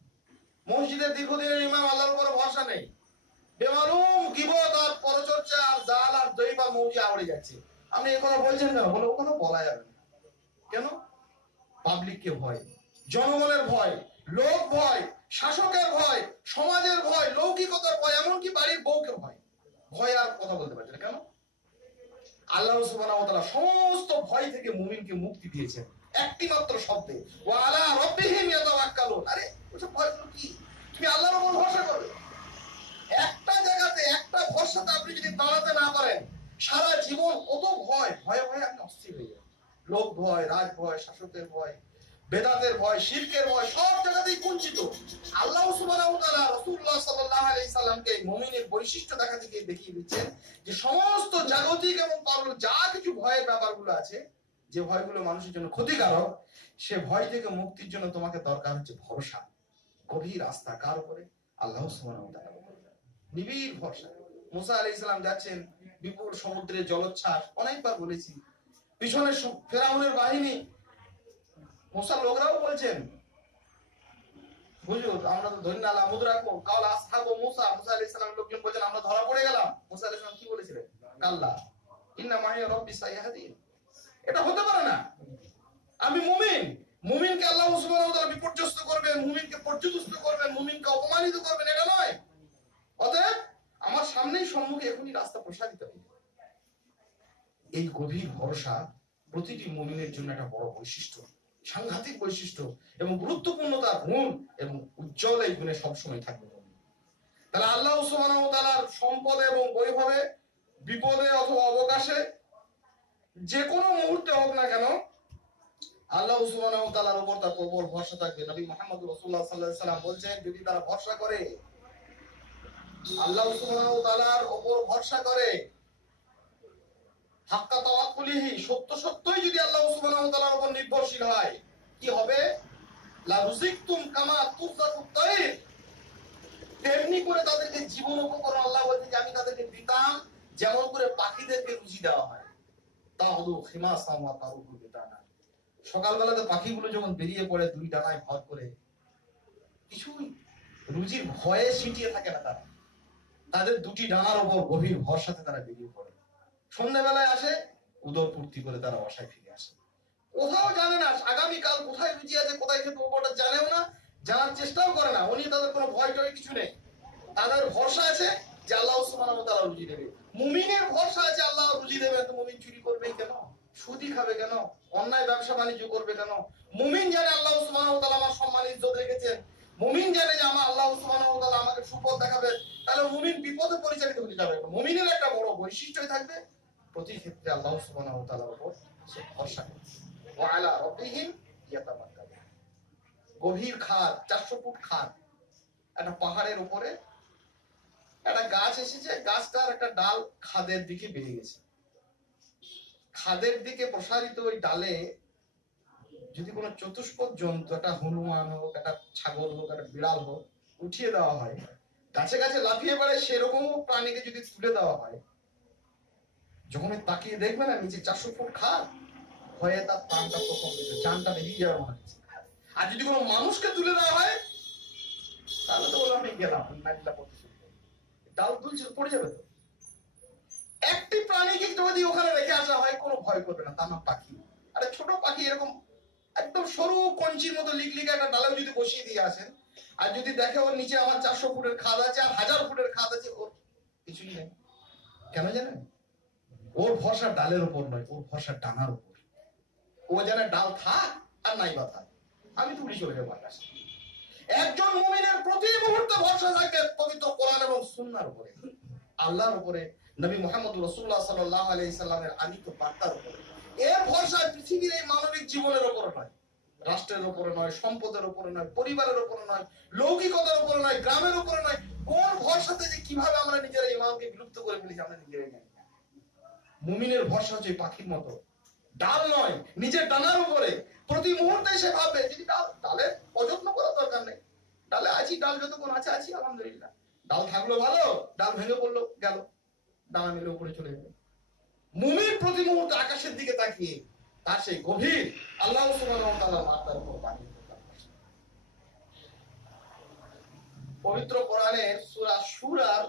মসজিদের দীর্ঘদিনের ইমাম, আল্লাহর উপরে ভরসা নেই। বেমালুম গীবত আর পরচর্চা আর জাল আর দৈব আর মৌজি আওড়ে যাচ্ছে। আপনি এই কথা বলছেন কেন? বলে ও কথা বলা যাবে না। কেন? পাবলিককে ভয়, জনগণের ভয়, লোক ভয়, শাসকের ভয়, সমাজের ভয়, লৌকিকতার ভয়, এমনকি বাড়ির বউকে ভয়। ভয় আর কথা বলতে পারছে না। কেন? আল্লাহ সুবহানাহু ওয়া তাআলা সমস্ত ভয় থেকে মুমিনকে মুক্তি দিয়েছেন একটি মাত্র শব্দে, ওয়া আলা রাব্বিহিম ইয়াতাওয়াক্কালুন। আরে ওসব ভয়গুলো কি? তুমি আল্লাহর উপর ভরসা করবে। একটা জায়গাতে একটা ভরসাতে আপনি যদি দাঁড়াতে না পারেন, সারা জীবন কত ভয়, ভয়ে ভয়ে আপনি অস্থির হয়ে যাবেন। লোক ভয়, রাজ ভয়, শাসকের ভয়, বেদাতের ভয়, শিরকের ভয়, সব জায়গাতেই কুঞ্চিত। আল্লাহ সুবহানাহু ওয়া তাআলা রাসূলুল্লাহ সাল্লাল্লাহু আলাইহি সাল্লামকে মুমিনের বৈশিষ্ট্য দেখিয়ে দিচ্ছেন যে সমস্ত জাগতিক এবং পারলৌকিক যা কিছু ভয়ের ব্যাপারগুলো আছে, যে ভয়গুলো মানুষের জন্য ক্ষতিকারক, সে ভয় থেকে মুক্তির জন্য তোমাকে দরকার হচ্ছে ভরসা, গভীর আস্থা। কার উপরে? আল্লাহ সুবহানাহু ওয়া তাআলার উপরে, নিবিড় ভরসা। মুসা আলাইহিস সালাম যাচ্ছেন বিপুল সমুদ্রে জলোচ্ছ্বাস, অনেকবার বলেছি, পিছনে ফেরাউনের বাহিনী। মুসার লোকরাও বলছেন, হুজুর আমরা তো ধন্য আল্লাহ মুদরাকু কাওলা আসহাবু মুসা, মুসা আলাইহিস সালামের লোকজন বলেন আমরা ধরা পড়ে গেলাম। মুসা আলাইহিস সালাম কি বলেছিলেন? কাল্লা ইন্না মাইয়া রাব্বি সাইয়াহদিন। এটা হতে পারে না। আমি মুমিন, মুমিনকে আল্লাহ সুবহানাহু ওয়া তাআলা বিপর্যস্ত করবেন, মুমিনকে পর্যুদস্ত করবেন, মুমিনকে অপমানিত করবেন, এটা নয়। অতএব আমার সামনেই সম্মুখে এখনই রাস্তা প্রসারিত হবে। এই গভীর ভরসা প্রতিটি মুমিনের জন্য একটা বড় বৈশিষ্ট্য, সাংঘাতিক বৈশিষ্ট্য এবং গুরুত্বপূর্ণ তার গুণ, এবং উজ্জ্বল এই গুণে সবসময় থাকবে। তাহলে আল্লাহ সুবহানাহু ওয়া তাআলার সম্পদে এবং বৈভবে, বিপদে অথবা অবকাশে, যে কোনো মুহূর্তে হোক না কেন, আল্লাহ সুবহানাহু ওয়া তাআলার উপর তার প্রবল ভরসা থাকবে। নবী মুহাম্মদ রাসূলুল্লাহ সাল্লাল্লাহু আলাইহি সাল্লাম বলেছেন, যদি তারা ভরসা করে, আল্লাহ সুবহানাহু ওয়া তাআলার উপর ভরসা করে, হাক্কা তাওয়াক্কুলিহি, সত্য সত্যই যদি আল্লাহ সুবহানাহু ওয়া তাআলার উপর নির্ভরশীল হয়, কি হবে? লা রুজিকতুম কামা তুরজাকুত তাইর। তেমনি করে তাদেরকে জীবন উপকরণ, আল্লাহ বলছেন যে আমি তাদেরকে দিতাম যেমন করে পাখিদেরকে রুজি দেওয়া হয়। তাউদু খিমাসাম ওয়া তারুকু বিতানা। সকালবেলাতে পাখিগুলো যখন বেরিয়ে পড়ে দুই ডানায় ভর করে, কিছুই রুজির ভয়ে সিটিয়ে থাকে না তারা, তাদের দুটি ডানার উপর গভীর ভরসাতে তারা বেরিয়ে পড়ে। সন্ধ্যাবেলায় আসে, উদর পূর্তি করে তারা বাসায় ফিরে আসে। কোথাও জানে না আগামীকাল কোথায় রুজি আছে, কোথায় খেতে ওটা জানেও না, জানার চেষ্টাও করে না। উনি তাদের কোনো ভয় টয় কিছু নেই। তাদের ভরসা আছে যে আল্লাহ সুবহানাহু ওয়া তাআলা রুজি দেবে। মুমিনের ভরসা আছে আল্লাহ রুজি দেবে। তো মুমিন চুরি করবে কেন? সুদি খাবে কেন? অন্যায় ব্যবসা বাণিজ্য করবে কেন? মুমিন জানে আল্লাহ সুবহানাহু ওয়া তাআলা আমার সম্মান ইজ্জত রেখেছেন। মুমিন জানে যে আমার আল্লাহ সুবহানাহু ওয়া তাআলা আমাকে সুপথ দেখাবে। তাহলে মুমিন বিপদে পরিচালিত হতে যাবে। মুমিনের একটা বড় বৈশিষ্ট্যই থাকবে প্রতি ক্ষেত্রে আল্লাহ সুবহানাহু ওয়া তাআলার উপর সে ভরসা করবে। ওয়া আলা রাব্বিহিম ইয়াতাওয়াক্কালুন। গভীর খাদ, 400 ফুট খাদ, একটা পাহাড়ের উপরে একটা গাছ এসেছে, গাছটার একটা ডাল খাদের দিকে বেরিয়ে গেছে। খাদের দিকে প্রসারিত ওই ডালে যদি কোনো চতুষ্পদ জন্তু, একটা হনুমান হোক, একটা ছাগল হোক, একটা বিড়াল হোক, উঠিয়ে দেওয়া হয়, গাছে গাছে লাফিয়ে বেড়ায়, সেরকম প্রাণীকে যদি তুলে দেওয়া হয়, যখন তাকিয়ে দেখবে না নিচে 400 ফুট খাদ, ভয়ে তার প্রাণটা প্রথম জানটা বেরিয়ে যাবে মনে হচ্ছে। আর যদি কোনো মানুষকে তুলে দেওয়া হয়, তাহলে তো বললাম আমি গেলাম, নাইলা করতে শুরু করবে, ডাল দুলছে পড়ে যাবে। তো একটি প্রাণীকে যদি ওখানে রেখে আসা হয়, কোনো ভয় করবে না, তার নাম পাখি। আরে ছোট পাখি এরকম একদম সরু কঞ্চির মতো লিকলিকা একটা ডালেও যদি বসিয়ে দিয়ে আসেন, আর যদি দেখে ওর নিচে আমার 400 ফুটের খাদ আছে আর 1000 ফুটের খাদ আছে, ওর কিছুই নেই। কেন জানেন? ওর ভরসা ডালের উপর নয়, ওর ভরসা ডানার উপর। ও যেন ডাল থাক আর নাই বা থাক, আমি তো উড়ে চলে যাবো আকাশে। একজন মুমিনের প্রতি মুহূর্তে ভরসা থাকে পবিত্র কোরআন এবং সুন্নাহর উপরে, আল্লাহর উপরে, নবী মুহাম্মদ রাসূলুল্লাহ সাল্লাল্লাহু আলাইহি সাল্লামের আদিত বার্তার উপরে। এর ভরসা পৃথিবীর এই মানবিক জীবনের উপরে নয়, রাষ্ট্রের উপরে নয়, সম্পদের উপরে নয়, পরিবারের উপরে নয়, লৌকিকতার উপরে নয়, গ্রামের উপরে নয়। কোন ভরসাতে যে কিভাবে আমরা নিজের ইমানকে বিলুপ্ত করে ফেলেছি আমরা নিজেরাই জানি না। মুমিনের ভরসা হচ্ছে পাখির মতো, ডাল নয়, নিজের ডানার উপরে। প্রতি মুহূর্তে সে ভাববে যদি ডালের অযত্ন করার দরকার নেই, ডালে আছি, ডাল যতক্ষণ আছে আছি আলহামদুলিল্লাহ। ডাল থাকলো ভালো, ডাল ভেঙে পড়লো গেল, ডানা মিলে উপরে চলে যাবে। মুমিন প্রতি মুহূর্তে আকাশের দিকে তাকিয়ে তার সেই গভীর আল্লাহ সুবহানাহু ওয়া তাআলার বার্তার উপর দাঁড়িয়ে। পবিত্র কোরআনের সূরা সূরার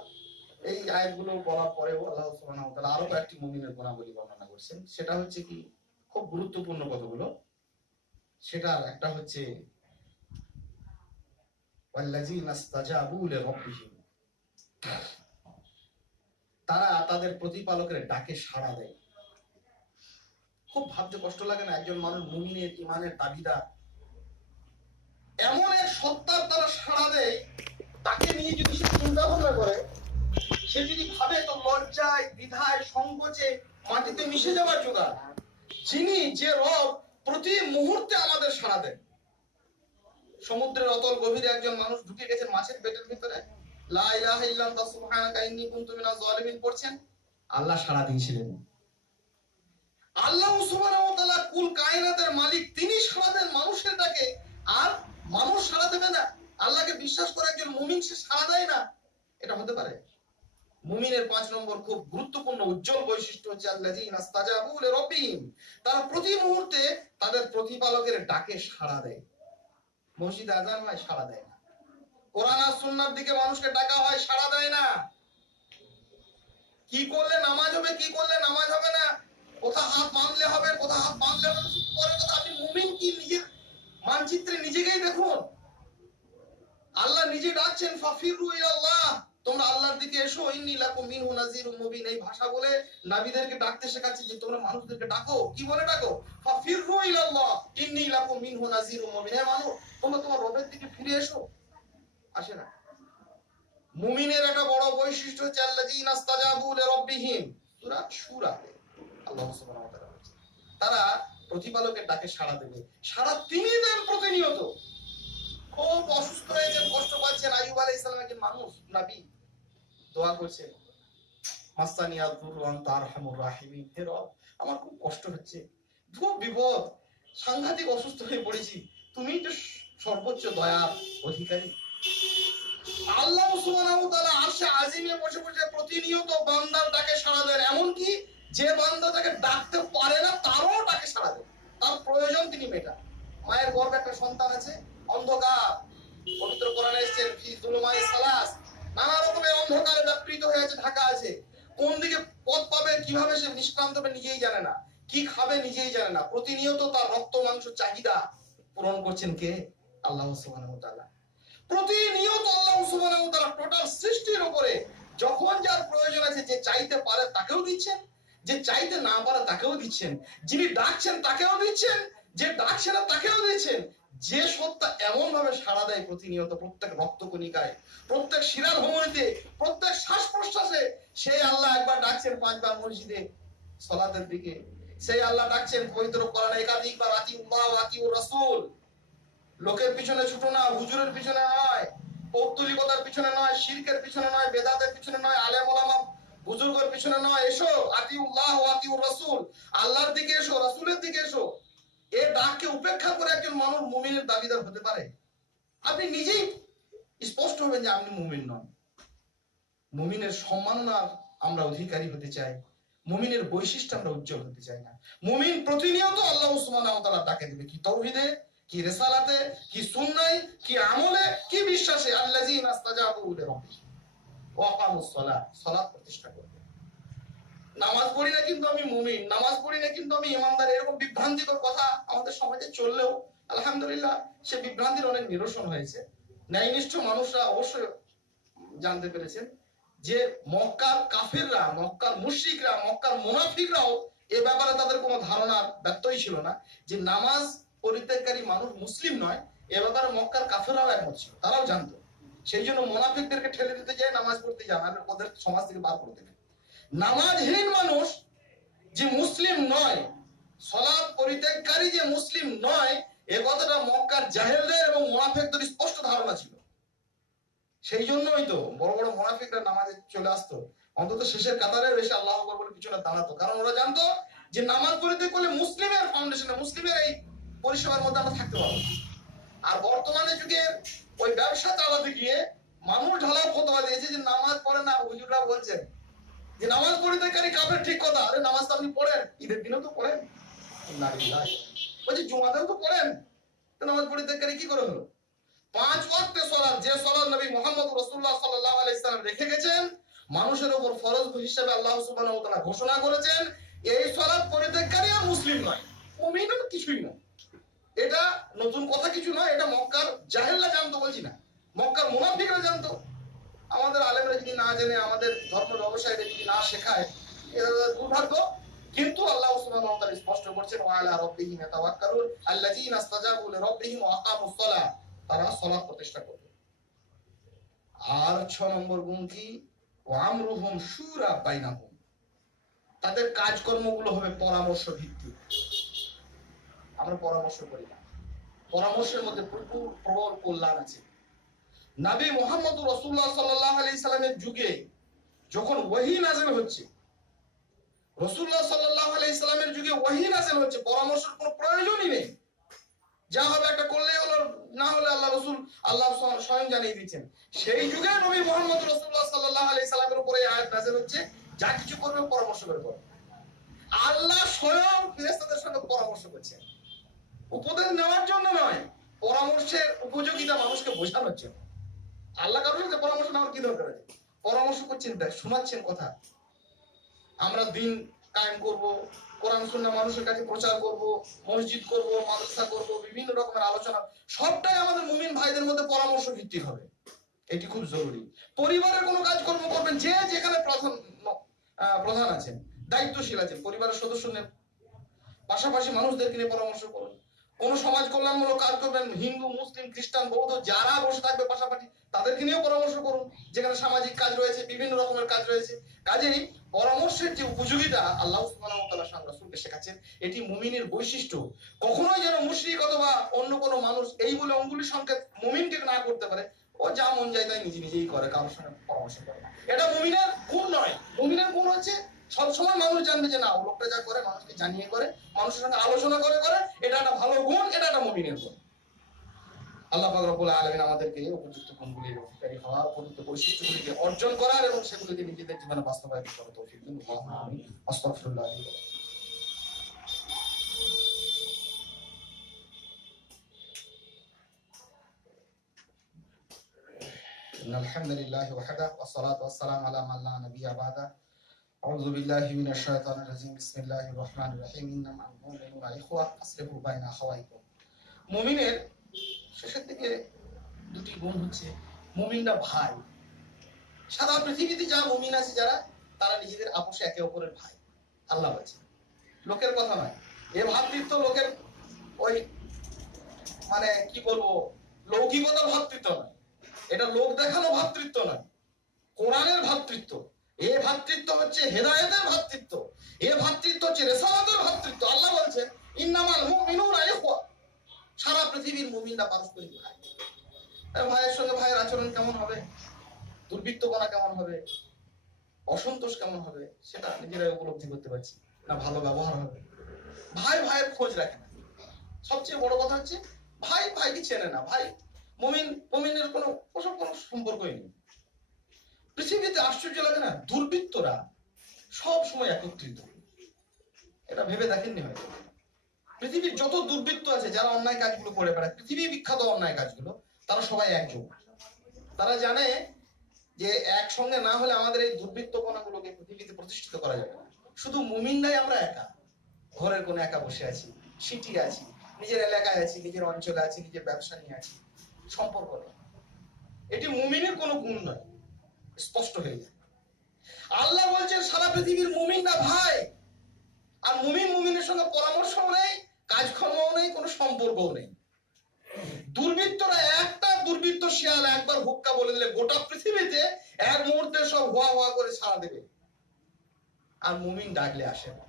এই আয়াতগুলো বলার পরেও আল্লাহ সুবহানাহু ওয়া তাআলা আরো কয়েকটি মুমিনের গুণাবলী বর্ণনা করেছেন। সেটা হচ্ছে কি খুব গুরুত্বপূর্ণ কতগুলো। সেটার একটা হচ্ছে ওয়াল্লাযীনা ইসতাজাবু লিরাব্বিহিম, তারা তাদের প্রতিপালকের ডাকে সাড়া দেয়। খুব ভাবতে কষ্ট লাগে না? একজন মানুষ মুমিনের ঈমানের দাবিদার, এমন এক সত্তার তারা সাড়া দেয়, তাকে নিয়ে যদি সে চিন্তা ভাবনা করে, সে যদি ভাবে তো লজ্জায়, দ্বিধায়, সংকোচে মাটিতে মিশে যাওয়ার জোগাড়। যিনি, যে রব প্রতি মুহূর্তে আমাদের সাড়া দেন। সমুদ্রের অতল গভীরে একজন মানুষ ঢুকে গেছেন মাছের পেটের ভিতরে, লা ইলাহা ইল্লা আনতা সুবহানাকা ইন্নী কুনতু মিনাজ জালিমিন পড়ছেন, আল্লাহ সাড়া দিয়েছিলেন। আল্লাহ সুবহানাহু ওয়া তাআলা কুল কায়নাতের মালিক, তিনি সাড়া দেন মানুষের ডাকে, আর মানুষ সাড়া দেবে না? আল্লাহকে বিশ্বাস করে একজন মুমিন সে সাড়া দেয় না? এটা হতে পারে? মুমিনের ৫ নম্বর খুব গুরুত্বপূর্ণ উজ্জ্বল বৈশিষ্ট্য হচ্ছে আল্লাযীনা ইসতাজাবু লিরাব্বিহিম, তারা প্রতি মুহূর্তে তাদের প্রতিপালকের ডাকে সাড়া দেয়। মসজিদে আযান হয়, সাড়া দেয় না। কোরআন আর সুন্নাহর দিকে মানুষকে ডাকা হয়, সাড়া দেয় না। কি করলে নামাজ হবে, কি করলে নামাজ হবে না, কোথা হাত বাঁধলে হবে, কোথা হাত বাঁধলে হবে, পরে কথা। আপনি মুমিন কি নিজের মানচিত্রে নিজেকেই দেখুন। আল্লাহ নিজে ডাকছেন, ফাফিরু ইলাল্লাহ, তোমরা আল্লাহর দিকে এসো, ইন্নী লাকুম মিনহু নাযীরুম মুবিন। এই ভাষা বলে নবীদেরকে ডাকতে শেখাচ্ছে যে তোমরা মানুষদেরকে ডাকো। কি বলে ডাকো? ফাফিরু ইলাল্লাহ ইন্নী লাকুম মিনহু নাযীরুম মুবিন। হে মানুষ, তোমরা তোমার রবের দিকে ফিরে এসো। আসে না? মুমিনের একটা বড় বৈশিষ্ট্য হচ্ছে আল্লাযীনা ইসতাজাবু লিরাব্বিহিম, সূরা সূরাতে আল্লাহ সুবহানাহু ওয়া তাআলা বলেছেন তারা প্রতিপালকের ডাকে সাড়া দেবে। সাড়া তিনি দেন প্রতিনিয়ত। খুব অসুস্থ হয়েছেন, কষ্ট পাচ্ছেন, আইয়ুব আলাইহিস সালাম একজন মানুষ, নবী, দোয়া করছেন, মাসানিয়া দুরু আনতা আরহামুর রাহিমিন, হে রব আমার খুব কষ্ট হচ্ছে, খুব বিপদ, সাংঘাতিক অসুস্থ হয়ে পড়েছি, তুমি তো সর্বোচ্চ দয়ার অধিকারী। আল্লাহ সুবহানাহু ওয়া তাআলা আরশে আজিমে বসে বসে প্রতিনিয়ত বান্দার ডাকে সাড়া দেন। এমন কি যে বান্দা তাকে ডাকতে পারে না তারও ডাকে সাড়া দেন, তার প্রয়োজন তিনি মেটান। মায়ের গর্ভে একটা সন্তান আছে, অন্ধকার, পবিত্র কোরআনে এসেছে ফি যুলুমাই সালাস, নানা রকমের অন্ধকারে ব্যাপৃত হয়ে আছে, ঢাকা আছে। কোন দিকে পথ পাবে, কিভাবে সে নিষ্ক্রান্ত হবে নিজেই জানে না, কি খাবে নিজেই জানে না। প্রতিনিয়ত তার রক্ত মাংস চাহিদা পূরণ করছেন কে? আল্লাহ সুবহানাহু ওয়া তাআলা। প্রতিনিয়ত আল্লাহ সুবহানাহু ওয়া তাআলা টোটাল সৃষ্টির উপরে যখন যার প্রয়োজন আছে, যে চাইতে পারে তাকেও দিচ্ছেন, যে চাইতে না পারে তাকেও দিচ্ছেন, যিনি ডাকছেন তাকেও দিচ্ছেন, যে ডাকছে না তাকেও দিচ্ছেন। যে সত্তা এমন ভাবে সাড়া দেয় প্রতিনিয়ত, প্রত্যেক রক্তকণিকায়, প্রত্যেক শিরার ধমনীতে, প্রত্যেক শ্বাস প্রশ্বাসে, সেই আল্লাহ একবার ডাকছেন 5 বার মসজিদে সালাতের দিকে, সেই আল্লাহ ডাকছেন পবিত্র কোরআনে একাধিকবার আতিউল্লাহ ওয়া আতিউর রাসূল। লোকের পিছনে ছুটো না, হুজুরের পিছনে নয়, পৌত্তলিকতার পিছনে নয়, শিরকের পিছনে নয়, বেদাতের পিছনে নয়, আলেম ওলামা বুজুর্গের পিছনে নয়। এসো আতিউল্লাহ ওয়া আতিউর রাসূল, আল্লাহর দিকে এসো, রাসূলের দিকে এসো। এই ডাককে উপেক্ষা করে একজন মানুষ মুমিনের দাবিদার হতে পারে? আপনি নিজেই স্পষ্ট হবেন যে আপনি মুমিন নন। মুমিনের সম্মাননার আমরা অধিকারী হতে চাই, মুমিনের বৈশিষ্ট্য আমরা উজ্জ্বল হতে চাই না। মুমিন প্রতিনিয়ত আল্লাহ সুবহানাহু ওয়া তাআলা ডাকে দিবে, কি তাওহীদে, কি রিসালাতে, কি সুন্নায়, কি আমলে, কি বিশ্বাসে। আল্লাযীনা ইসতাজাবু লিরাব্বিহিম ওয়া আকামুস সালাত, সালাত প্রতিষ্ঠা করবে। নামাজ পড়ি না কিন্তু আমি মুমিন, নামাজ পড়ি না কিন্তু আমি ঈমানদার, এরকম বিভ্রান্তিকর কথা আমাদের সমাজে চললেও আলহামদুলিল্লাহ সে বিভ্রান্তির অনেক নিরসন হয়েছে। ন্যায়নিষ্ঠ মানুষরা অবশ্যই জানতে পেরেছেন যে মক্কার কাফিররা, মক্কার মুশরিকরা, মক্কার মুনাফিকরাও এ ব্যাপারে তাদের কোনো ধারণার ব্যত্যয় ছিল না যে নামাজ পরিত্যাগকারী মানুষ মুসলিম নয়, এ ব্যাপারে মক্কার কাফেররাও একমত ছিল, তারাও জানতো। সেই জন্য মুনাফিকদেরকে ঠেলে দিতে যায় নামাজ পড়তে যান, আর ওদের সমাজ থেকে বার করে দেবে। নামাজহীন মানুষ যে মুসলিম নয়, সালাত পরিত্যাগকারী যে মুসলিম নয়, এ কথাটা মক্কার জাহেলদের এবং মুনাফিকদের স্পষ্ট ধারণা ছিল। সেই জন্যই তো বড় বড় মুনাফিকরা নামাজে চলে আসতো, অন্তত শেষের কাতারে এসে আল্লাহ আকবার বলে পিছনে দাঁড়াতো, কারণ ওরা জানতো যে নামাজ পরিত্যাগ করলে মুসলিমের ফাউন্ডেশনে, মুসলিমের এই পরিষেবার মধ্যে আমরা থাকতে পারবো। আর বর্তমানে যুগে ওই ব্যবসা চালাতে গিয়ে মানুষ ঢালাও ফতোয়া দিয়েছে যে নামাজ পড়ে না, হুজুররা বলছেন যে নামাজ পরিত্যাগকারী কাফের। ঠিক কথা, আরে নামাজ তো আপনি পড়েন, ঈদের দিনেও তো পড়েন, বলছি জুমাতেও তো পড়েন, তো নামাজ পরিত্যাগকারী কি করে হলো? 5 ওয়াক্তের সালাত, যে সালাত নবী মুহাম্মদ রাসূলুল্লাহ সাল্লাল্লাহু আলাইহি সাল্লাম রেখে গেছেন, মানুষের উপর ফরজ হিসেবে আল্লাহ সুবহানাহু ওয়া তাআলা ঘোষণা করেছেন, এই সালাত পরিত্যাগকারী আর মুসলিম নয়, মুমিনও কিছুই নয়। এটা নতুন কথা কিছু নয়, এটা মক্কার জাহেলরা জানতো, বলছি না, মক্কার মুনাফিকরা জানতো। আমাদের আলেমরা যদি না জেনে, আমাদের ধর্ম ব্যবসায়ীরা যদি না শেখায়, এটা দুর্ভাগ্য। কিন্তু আল্লাহ সুবহানাহু ওয়া তাআলা স্পষ্ট করছেন, ওয়া আলা রাব্বিহিম ইয়াতাওয়াক্কালুন আল্লাযীনা ইসতাজাবু লিরাব্বিহিম ওয়া আকামুস সালাহ, তারা সালাত প্রতিষ্ঠা করবে। আর 6 নম্বর গুণ কি? ওয়া আমরুহুম শুরা বাইনাহুম, তাদের কাজকর্মগুলো হবে পরামর্শ ভিত্তিক। আমরা পরামর্শ করি না, পরামর্শের মধ্যে প্রবল কল্যাণ আছে। নবী মুহাম্মদ রাসূলুল্লাহ সাল্লাল্লাহু আলাইহি সাল্লামের যুগে যখন ওহী নাযিল হচ্ছে, রাসূলুল্লাহ সাল্লাল্লাহু আলাইহি সাল্লামের যুগে ওহী নাযিল হচ্ছে, পরামর্শের কোনো প্রয়োজনই নেই, যা হবে একটা করলেই হলো, না হলে আল্লাহ রাসূল আল্লাহ স্বয়ং জানিয়ে দিয়েছেন। সেই যুগে নবী মুহাম্মদ রাসূলুল্লাহ সাল্লাল্লাহু আলাইহি সাল্লামের উপরে এই আয়াত নাযিল হচ্ছে, যা কিছু করবে পরামর্শ করে করবে। আল্লাহ স্বয়ং ফেরেশতাদের সঙ্গে পরামর্শ করছেন, উপদেশ নেওয়ার জন্য নয়, পরামর্শের উপযোগিতা মানুষকে বোঝানোর জন্য। আল্লাহ কারোর সাথে পরামর্শ নেওয়ার কি দরকার আছে? পরামর্শ করছেন, শোনাচ্ছেন কথা। আমরা দিন কায়েম করব, কোরআন সুন্নাহ মানুষের কাছে প্রচার করব, মসজিদ করব, মাদ্রাসা করব, বিভিন্ন রকমের আলোচনা, সবটাই আমাদের মুমিন ভাইদের মধ্যে পরামর্শ ভিত্তিক হবে। এটি খুব জরুরি। পরিবারের কোনো কাজকর্ম করবেন, যে যেখানে প্রধান আছেন, দায়িত্বশীল আছেন, পরিবারের সদস্যদের পাশাপাশি মানুষদেরকে নিয়ে পরামর্শ করুন। কোন সমাজ কল্যাণমূলক কাজ করবেন, হিন্দু, মুসলিম, খ্রিস্টান, বৌদ্ধ যারা বসে থাকবে পাশাপাশি, তাদেরকে নিয়েও পরামর্শ করুন, যেখানে সামাজিক কাজ রয়েছে, বিভিন্ন রকমের কাজ রয়েছে। কাজেই পরামর্শের যে উপযোগিতা আল্লাহ সুবহানাহু ওয়া তাআলা রাসূলকে শেখাচ্ছেন, এটি মুমিনের বৈশিষ্ট্য। কখনোই যেন মুশরিক অথবা অন্য কোনো মানুষ এই বলে অঙ্গুলি সংকেত মুমিনকে না করতে পারে, ও যা মন যায় তাই নিজে নিজেই করে, কারোর সঙ্গে পরামর্শ করে না। এটা মুমিনের গুণ নয়। মুমিনের গুণ হচ্ছে সবসময় মানুষ জানবে যে না, ও লোকটা যা করে মানুষকে জানিয়ে করে, মানুষের সঙ্গে আলোচনা করে করে, এটা একটা ভালো গুণ, এটা একটা মুমিনের গুণ। আল্লাহ পাক রব্বুল আলামিন আমাদেরকে উপযুক্ত গুণগুলির অধিকারী হওয়ার, উপযুক্ত বৈশিষ্ট্যগুলিকে অর্জন করার এবং সেগুলিকে নিজেদের জীবনে বাস্তবায়ন করার তৌফিক দিন। আমিন। আস্তাগফিরুল্লাহ। ইন্নাল হামদুলিল্লাহি ওয়াহদাহু ওয়াসসালাতু ওয়াসসালামু আলা মান লা নাবিয়্যা বা'দা। আউযু বিল্লাহি মিনাশ শাইতানির রাজিম। বিসমিল্লাহির রহমানির রহিম। ইন্নামাল মুমিনুনা ইখওয়া ফাসলিহু বাইনা আখাওয়াইকুম। মুমিনের শেষের দিকে দুটি গুণ হচ্ছে, মুমিনরা ভাই। সারা পৃথিবীতে যা মুমিন আছে যারা, তারা নিজেদের আপোষে একে অপরের ভাই। আল্লাহ বলছে, লোকের কথা নয়। এ ভাতৃত্ব লোকের ওই মানে কি বলবো, লৌকিকতার ভাতৃত্ব নয়, এটা লোক দেখানো ভাতৃত্ব নয়, কোরআনের ভাতৃত্ব। এ ভাতৃত্ব হচ্ছে হেদায়েতের ভাতৃত্ব, এ ভাতৃত্ব হচ্ছে রিসালাতের ভাতৃত্ব। আল্লাহ বলছেন, ইন্নামাল মুমিনুনা ইখওয়া। সারা পৃথিবীর মুমিনরা পারস্পরিক ভাই। ভাইয়ের সঙ্গে ভাইয়ের আচরণ কেমন হবে, দুর্বৃত্তপনা কেমন হবে, অসন্তোষ কেমন হবে, সেটা নিজেরাই উপলব্ধি করতে পারছি না। ভালো ব্যবহার হবে, ভাই ভাইয়ের খোঁজ রাখে না। সবচেয়ে বড় কথা হচ্ছে ভাই ভাইকে চেনে না। ভাই মুমিনের কোনো ওসব কোনো সম্পর্কই নেই। পৃথিবীতে আশ্চর্য লাগে না, দুর্বৃত্তরা সব সময় একত্রিত। এটা ভেবে দেখেননি হয়তো? পৃথিবীর যত দুর্বৃত্ত আছে, যারা অন্যায় কাজগুলো করে বেড়ায়, পৃথিবী বিখ্যাত অন্যায় কাজগুলো, তারা সবাই একজন। তারা জানে যে একসঙ্গে না হলে আমাদের এই দুর্বৃত্তপনাগুলোকে পৃথিবীতে প্রতিষ্ঠিত করা যাবে না। শুধু মুমিনরাই আমরা একা, ঘরের কোণে একা বসে আছি, সিটি আছি, নিজের এলাকায় আছি, নিজের অঞ্চলে আছি, নিজের ব্যবসা নিয়ে আছি, সম্পর্ক নেই। এটি মুমিনের কোনো গুণ নয়, স্পষ্ট হয়ে যায়। আল্লাহ বলছেন সারা পৃথিবীর মুমিনরা ভাই। আর মুমিনের সঙ্গে পরামর্শ নেই, কাজকর্মও নেই, কোনো সম্পর্কও নেই। দুর্বৃত্তরা, একটা দুর্বৃত্ত শিয়াল একবার হুক্কা বলে দিলে গোটা পৃথিবীতে এক মুহূর্তে সব হোয়া হোয়া করে ছাড়া দেবে। আর মুমিন ডাকলে আসে না,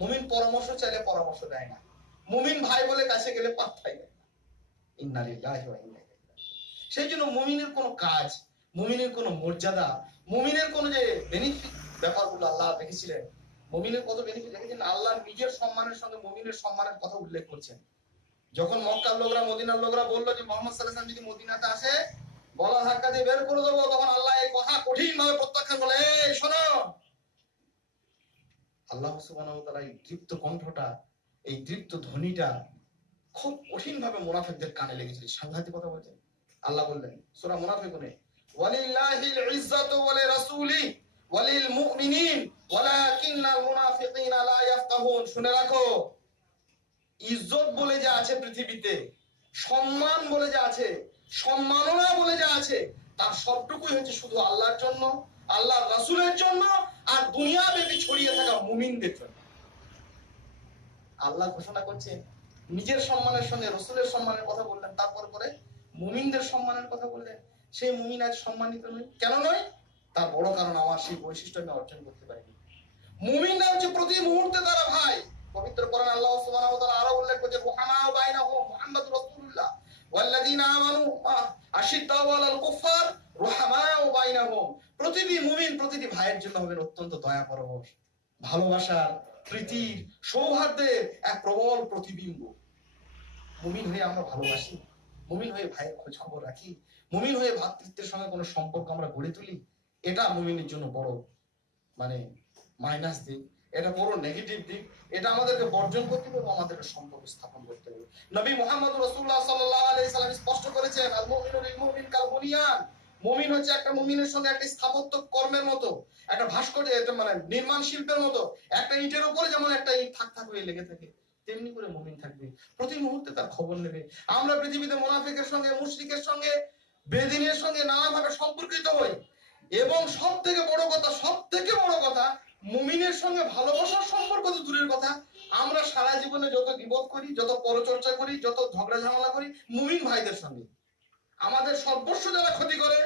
মুমিন পরামর্শ চাইলে পরামর্শ দেয় না, মুমিন ভাই বলে কাছে গেলে পাত্তাই দেয় না। ইন্না লিল্লাহি ওয়া ইন্না ইলাইহি রাজিউন। সেই জন্য মুমিনের কোনো কাজ, মুমিনের কোনো মর্যাদা, মুমিনের কোনো যে বেনিফিট ব্যাপারগুলো আল্লাহ দেখেছিলেন, মুমিনের কত বেনিফিট দেখেছেন। আল্লাহ নিজের সম্মানের সঙ্গে মুমিনের সম্মানের কথা উল্লেখ করছেন। যখন মক্কার লোকরা, মদিনার লোকরা বললো যে মুহাম্মদ সাল্লাল্লাহু আলাইহি ওয়াসাল্লাম যদি মদিনাতে আসে গলা ধাক্কা দিয়ে বের করে দেবো, তখন আল্লাহ এই কথা কঠিন ভাবে প্রত্যাখ্যান বলে, এই শোনো। আল্লাহ সুবহানাহু ওয়া তাআলা এই দীপ্ত কণ্ঠটা, এই দীপ্ত ধ্বনিটা খুব কঠিন ভাবে মুনাফিকদের কানে লেগেছিল। সাংঘাতিক কথা বলছেন। আল্লাহ বললেন সূরা মুনাফিকুনে, ওয়ালিল্লাহিল ইজ্জাতু ওয়া লিরাসূলিহি ওয়া লিল মুমিনিন ওয়ালাকিন্নাল মুনাফিকিনা লা ইয়াফকাহুন। শুনে রাখো, ইজ্জত বলে যা আছে পৃথিবীতে, সম্মান বলে যা আছে, সম্মাননা বলে যা আছে, তার সবটুকুই হচ্ছে শুধু আল্লাহর জন্য, আল্লাহর রাসূলের জন্য, আর দুনিয়াব্যাপী ছড়িয়ে থাকা মুমিনদের জন্য। আল্লাহ ঘোষণা করছেন, নিজের সম্মানের সঙ্গে রাসূলের সম্মানের কথা বললেন, তারপর পরে মুমিনদের সম্মানের কথা বললেন। সেই মুমিন আজ সম্মানিত নয়। কেন নয়? তার বড় কারণ আমার সেই বৈশিষ্ট্য আমি অর্জন করতে পারিনি। মুমিনরা হচ্ছে প্রতি মুহূর্তে তারা ভাই। পবিত্র কোরআন আল্লাহ সুবহানাহু ওয়া তাআলা আরো উল্লেখ করেছেন, রুহামাউ বাইনাহুম মুহাম্মাদুর রাসূলুল্লাহ ওয়াল্লাযীনা আমানু আশিদ্দাউ আলাল কুফার রুহামাউ বাইনাহুম। প্রতিটি মুমিন প্রতিটি ভাইয়ের জন্য হবেন অত্যন্ত দয়া পরবশ, ভালোবাসার, প্রীতির, সৌহার্দ্যের এক প্রবল প্রতিবিম্ব। মুমিন হয়ে আমরা ভালোবাসি, মুমিন হয়ে ভাইয়ের খোঁজ খবর রাখি, মুমিন হয়ে ভ্রাতৃত্বের সঙ্গে কোনো সম্পর্ক আমরা গড়ে তুলি। এটা মুমিনের জন্য বড় মাইনাস দিক, এটা বড় নেগেটিভ দিক। এটা আমাদেরকে বর্জন করতে হবে, আমাদেরকে সম্পর্ক স্থাপন করতে হবে। নবী মুহাম্মদ রাসূলুল্লাহ সাল্লাল্লাহু আলাইহি সাল্লাম স্পষ্ট করেছেন, আল মুমিনু লিল মুমিন কাল বুনিয়ান। মুমিন হচ্ছে একটা মুমিনের সঙ্গে একটা স্থাপত্য কর্মের মতো, একটা ভাস্কর্য, মানে নির্মাণ শিল্পের মতো। একটা ইটের উপরে যেমন একটা ইট থাক থাক হয়ে লেগে থাকে, তেমনি করে মুমিন থাকবে, প্রতি মুহূর্তে তার খবর নেবে। আমরা পৃথিবীতে মুনাফিকের সঙ্গে, মুশরিকের সঙ্গে, বেদিনের সঙ্গে নানাভাবে সম্পর্কিত হই, এবং সব থেকে বড় কথা মুমিনের সঙ্গে ভালোবাসার সম্পর্ক তো দূরের কথা, আমরা সারা জীবনে যত বিপদ করি, যত পরচর্চা করি, যত ঝগড়া ঝামেলা করি মুমিন ভাইদের সঙ্গে। আমাদের সর্বস্ব যারা ক্ষতি করে,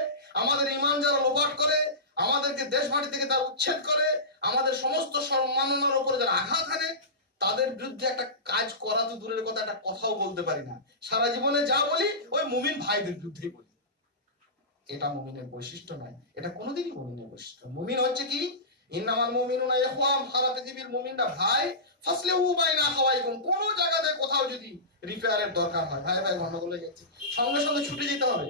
আমাদের ঈমান যারা লোপাট করে, আমাদেরকে দেশ মাটি থেকে তারা উচ্ছেদ করে, আমাদের সমস্ত সম্মাননার উপরে যারা আঘাত হানে, তাদের বিরুদ্ধে একটা কাজ করা তো দূরের কথা, একটা কথাও বলতে পারি না। সারা জীবনে যা বলি ওই মুমিন ভাইদের বিরুদ্ধেই বলি। এটা মুমিনের বৈশিষ্ট্য নয়, এটা কোনোদিনই মুমিনের বৈশিষ্ট্য। মুমিন হচ্ছে কি, ইন্নামাল মুমিনুনা ইখওয়ান, সারা পৃথিবীর মুমিনরা ভাই। ফাসলিহু বাইনা আখাওয়াইকুম, কোন জায়গাতে কোথাও যদি রিপেয়ারের দরকার হয়, ভাই ভাই গন্ডগোল হয়ে যাচ্ছে, সঙ্গে সঙ্গে ছুটে যেতে হবে।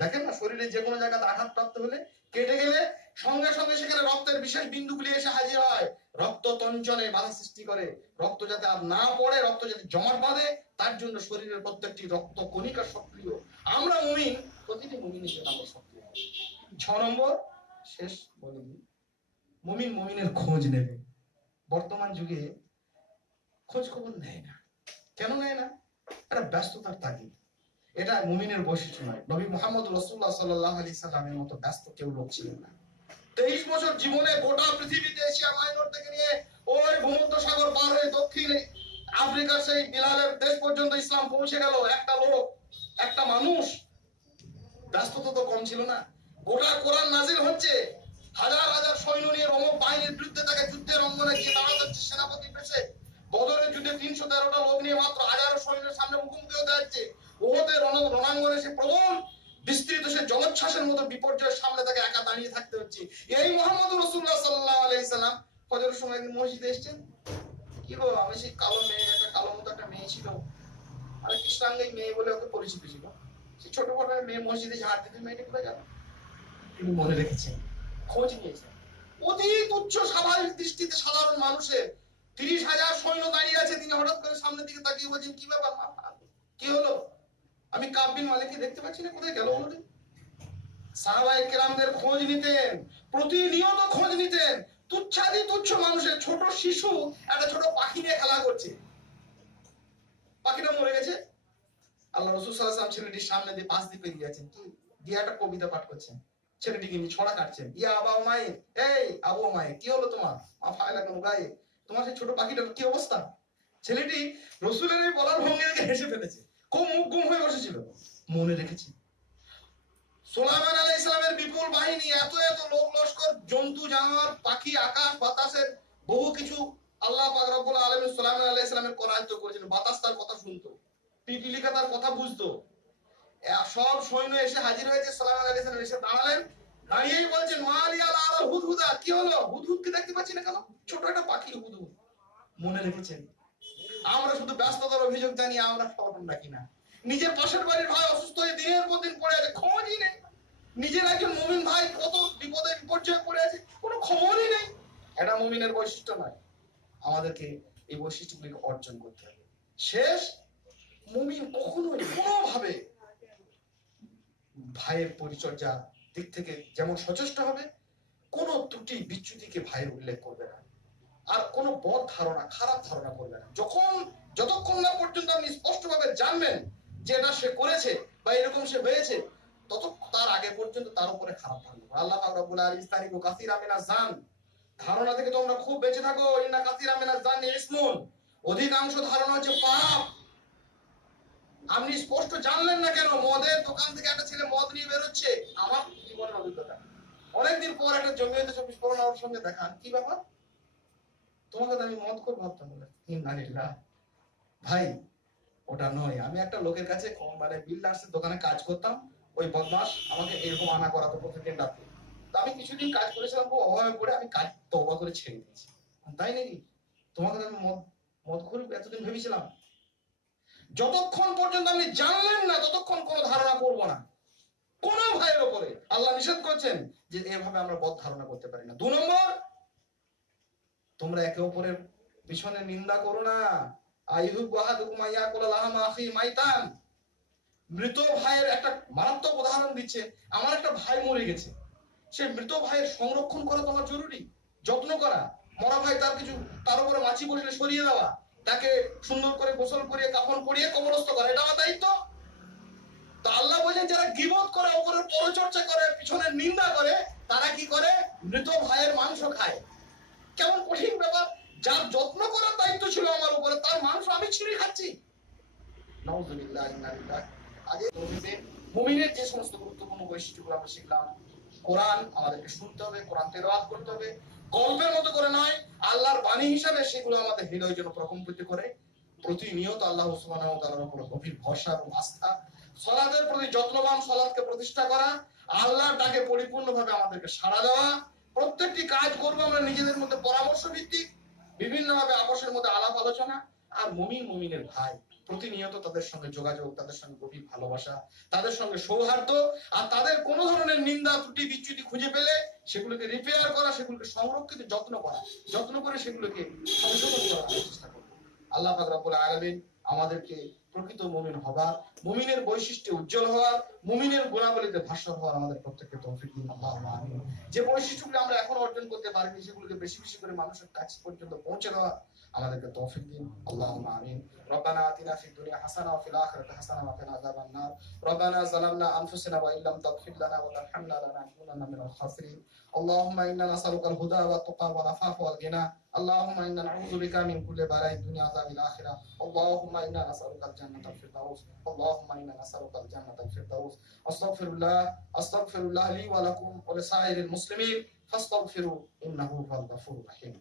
দেখেন না, শরীরে যে কোনো জায়গাতে আঘাতপ্রাপ্ত হলে, কেটে গেলে সঙ্গে সঙ্গে সেখানে রক্তের বিশেষ বিন্দুগুলি এসে হাজির হয়, রক্ত তঞ্চনে বাধা সৃষ্টি করে, রক্ত যাতে আর না পড়ে, রক্ত যাতে জমাট বাঁধে, তার জন্য শরীরের প্রত্যেকটি রক্ত কণিকা সক্রিয়। আমরা মুমিন, প্রতিটি মুমিনের জন্য আমরা সক্রিয়। 6 নম্বর শেষ বলে দিই, মুমিন মুমিনের খোঁজ নেবে। বর্তমান যুগে খোঁজ খবর নেয় না। কেন নেয় না? এটা ব্যস্ততার তাগিদ। এটা মুমিনের বৈশিষ্ট্য নয়। নবী মুহাম্মদ রাসূলুল্লাহ সাল্লাল্লাহু আলাইহি সাল্লামের মতো ব্যস্ত কেউ লোক ছিলেন না। 23 বছর জীবনে গোটা পৃথিবীতে, এশিয়া মাইনর থেকে নিয়ে ওই ভূমধ্য সাগর পার হয়ে দক্ষিণে আফ্রিকার সেই বিলালের দেশ পর্যন্ত ইসলাম পৌঁছে গেল একটা লোক, একটা মানুষ। ব্যস্ততা তো কম ছিল না। গোটা কোরআন নাজিল হচ্ছে, হাজার হাজার সৈন্য নিয়ে রোম বাহিনীর বিরুদ্ধে তাকে যুদ্ধের অঙ্গনে গিয়ে দাঁড়াতে হচ্ছে সেনাপতি বেশে। বদরের যুদ্ধে 313টা লোক নিয়ে মাত্র হাজারো সৈন্যের সামনে মুখোমুখি হতে যাচ্ছে। ওদের রণাঙ্গনে সে প্রবল বিস্তৃত সে জলোচ্ছ্বাসের মতো বিপর্যয়ের সামনে তাকে একা দাঁড়িয়ে থাকতে হচ্ছে। এই মুহাম্মদ রাসূলুল্লাহ সাল্লাল্লাহু আলাইহি সাল্লাম ফজরের সময় একদিন মসজিদে এসেছেন। কি গো, আমি সেই কালো মেয়ে, একটা কালো মতো একটা মেয়ে ছিল, আর কৃষ্ণাঙ্গী মেয়ে বলে ওকে পরিচিত ছিল। সেই ছোট বড় মেয়ে মসজিদে ঝাড় দিতে, মেয়েটা কোথায় গেল? তিনি মনে রেখেছেন, খোঁজ নিয়েছেন। অতি তুচ্ছ স্বাভাবিক দৃষ্টিতে সাধারণ মানুষের 30,000 সৈন্য দাঁড়িয়ে আছে, তিনি হঠাৎ করে সামনের দিকে তাকিয়ে বলছেন, কি ব্যাপার, কি হলো? আমি কাব বিন মালিককে দেখতে পাচ্ছি না, কোথায় গেল? বলুন। সাহাবায়ে কেরামদের খোঁজ নিতেন, প্রতিনিয়ত খোঁজ নিতেন। তুচ্ছাদি তুচ্ছ মানুষের, ছোট শিশু একটা ছোট পাখি নিয়ে খেলা করছে, পাখিটা মরে গেছে। আল্লাহ রাসূল সাল্লাল্লাহু আলাইহি ওয়াসাল্লাম ছেলেটির সামনে দিয়ে পাশ দিয়ে পেরিয়ে যাচ্ছেন, কি দিয়ে একটা কবিতা পাঠ করছেন, ছেলেটিকে নিয়ে ছড়া কাটছেন। ইয়া আবা উমাইর, এই আবু উমাইর, কি হলো তোমার? মা ফায়লা কোন গায়ে, তোমার সেই ছোট পাখিটার কি অবস্থা? ছেলেটি রসুলের এই বলার ভঙ্গি দেখে হেসে ফেলেছে, খুব মুখ গুম হয়ে বসেছিল। মনে রেখেছি সুলাইমান আলাইহিস সালামের বিপুল বাহিনী, এত এত লোক লস্কর, জন্তু জানোয়ার, পাখি, আকাশ বাতাসের বহু কিছু আল্লাহ পাক রব্বুল আলামিন সুলাইমান আলাইহিস সালামের করায়ত্ত করেছেন। বাতাস তার কথা শুনতো, পিপিলিকা তার কথা বুঝতো। সব সৈন্য এসে হাজির হয়েছে। সুলাইমান আলাইহিস সালাম এসে দাঁড়ালেন, দাঁড়িয়েই বলছেন মালিয়াল আলা হুদহুদা, কি হলো? হুদহুদকে দেখতে পাচ্ছি না কেন? ছোট একটা পাখি হুদহুদ। মনে রেখেছেন আমরা শুধু ব্যস্ততার অভিযোগ জানিয়ে আমরা খবর রাখি না। নিজের পাশের বাড়ির ভাই অসুস্থ হয়ে দিনের পর দিন পড়ে আছে, খোঁজই নেই। নিজের একজন মুমিন ভাই কত বিপদে বিপর্যয়ে পড়ে আছে, কোনো খবরই নেই। এটা মুমিনের বৈশিষ্ট্য নয়। আমাদেরকে এই বৈশিষ্ট্যগুলিকে অর্জন করতে হবে। শেষ, মুমিন কখনোই কোনোভাবে ভাইয়ের পরিচর্যা দিক থেকে যেমন সচেষ্ট হবে, কোন ত্রুটি বিচ্যুতিকে ভাইয়ের উল্লেখ করবে না, আর কোন বদ ধারণা, খারাপ ধারণা করবে না। যতক্ষণ না পর্যন্ত আপনি স্পষ্টভাবে জানবেন যে এটা সে করেছে বা এরকম সে হয়েছে, তার আগে পর্যন্ত তার উপরে খারাপ ধারণা। আল্লাহ পাক রব্বুল আলামিন কাসীরা মিনাজ জান, ধারণা থেকে তোমরা খুব বেঁচে থাকো। ইন্না কাসীরা মিনাজ জানি ইসমুন, অধিকাংশ ধারণা হচ্ছে পাপ। আপনি স্পষ্ট জানলেন না কেন? মদের দোকান থেকে একটা ছেলে মদ নিয়ে বেরোচ্ছে, আমার জীবনের অভিজ্ঞতা। অনেকদিন পর একটা জমিয়তে 24 পরগনার সঙ্গে দেখা, কি ব্যাপার? তোমাকে তো আমি মদ করে ভাবতাম। ভাই ওটা নয়, আমি একটা লোকের কাছে মানে বিল্ডার্সের দোকানে কাজ করতাম। ওই বদমাস আমাকে এরকম আনা করাতো প্রত্যেকদিন রাতে। তো আমি কিছুদিন কাজ করেছিলাম, খুব অভাবে পড়ে আমি কাজ তওবা করে ছেড়ে দিয়েছি। তাই নাকি? তোমাকে তো আমি মদ করে এতদিন ভেবেছিলাম। যতক্ষণ পর্যন্ত আপনি জানলেন না ততক্ষণ কোনো ধারণা করবো না কোন ভাইয়ের উপরে। আল্লাহ নিষেধ করছেন যে এভাবে আমরা বদ ধারণা করতে পারি না। 2 নম্বর, তোমরা একে অপরের পিছনে নিন্দা করো না। মৃত ভাইয়ের একটা মারাত্মক উদাহরণ দিচ্ছে। আমার একটা ভাই মরে গেছে, সে মৃত ভাইয়ের সংরক্ষণ করা তোমার জরুরি, যত্ন করা। মরা ভাই তার উপরে মাছি বসলে সরিয়ে দেওয়া, তাকে সুন্দর করে গোসল করিয়ে কাফন পরিয়ে কবরস্থ করা, এটা আমার দায়িত্ব। তো আল্লাহ বলেন যারা গীবত করে, উপরের পরচর্চা করে, পিছনের নিন্দা করে, তারা কি করে? মৃত ভাইয়ের মাংস খায়। কেমন কঠিন ব্যাপার! যার যত্ন করার দায়িত্ব ছিল আমার উপরে, তার মাংস আমি ছিঁড়ে খাচ্ছি। নাউযুবিল্লাহ। আগে মুমিনের যে সমস্ত গুরুত্বপূর্ণ বৈশিষ্ট্যগুলো আমরা শিখলাম, কোরআন আমাদেরকে শুনতে হবে, কোরআন তেলাওয়াত করতে হবে, গল্পের মতো করে নয়, আল্লাহর বাণী হিসাবে সেগুলো আমাদের হৃদয় যেন প্রকম্পিত করে। প্রতিনিয়ত আল্লাহ সুবহানাহু ওয়া তাআলার উপর গভীর ভরসা এবং আস্থা, সালাতের প্রতি যত্নবান, সালাতকে প্রতিষ্ঠা করা, আল্লাহর ডাকে পরিপূর্ণভাবে আমাদেরকে সাড়া দেওয়া। প্রত্যেকটি কাজ করবো আমরা নিজেদের মধ্যে পরামর্শ ভিত্তিক, বিভিন্নভাবে আপসের মধ্যে আলাপ আলোচনা। আর মুমিনের ভাই, প্রতিনিয়ত তাদের সঙ্গে যোগাযোগ, তাদের সঙ্গে গভীর ভালোবাসা, তাদের সঙ্গে সৌহার্দ্য, আর তাদের কোনো ধরনের নিন্দা ত্রুটি বিচ্যুতি খুঁজে পেলে সেগুলোকে রিপেয়ার করা, সেগুলোকে সংরক্ষিত যত্ন করে সেগুলোকে সংশোধন করার চেষ্টা করব। আল্লাহ পাক রব্বুল আলামিন আমাদেরকে প্রকৃত মুমিন হবার, মুমিনের বৈশিষ্ট্যে উজ্জ্বল হওয়ার, মুমিনের গুণাবলীতে ভাস্বর হওয়ার আমাদের প্রত্যেককে তৌফিক দিন। আল্লাহুম্মা আমিন। যে বৈশিষ্ট্যগুলো আমরা এখন অর্জন করতে পারিনি, সেগুলোকে বেশি বেশি করে মানুষের কাছে পর্যন্ত পৌঁছে দেওয়া আমাদেরকে তৌফিক দিন। আল্লাহুম্মা আমিন। রব্বানা আতিনা ফিদ দুনিয়া হাসানাহ ওয়া ফিল আখিরাতি হাসানাহ ওয়া কিনা আযাবান নার। রব্বানা যালামনা আনফুসানা ওয়া ইল্লাম তাগফির লানা ওয়া তারহামনা লানাকুনান্না মিনাল খাসিরিন। আল্লাহুম্মা ইন্না নাসআলুকাল হুদা ওয়াত তুকা ওয়াল আফাফা ওয়াল গিনা। আল্লাহুম্মা ইন্না নাউযু বিকা মিন কুল্লি বালাইদ দুনিয়া ওয়া আযাবিল আখিরাহ। আল্লাহুম্মা ইন্না নাসআলুকাল জান্নাতাল ফিরদাউস। আল্লাহুম্মা ইন্না নাসআলুকাল জান্নাতাল ফিরদাউস। আস্তাগফিরুল্লাহ লি ওয়া লাকুম ওয়া লিসাইরিল মুসলিমিন ফাস্তাগফিরু ইন্নাহু হুয়াল গফুরুর রহিম।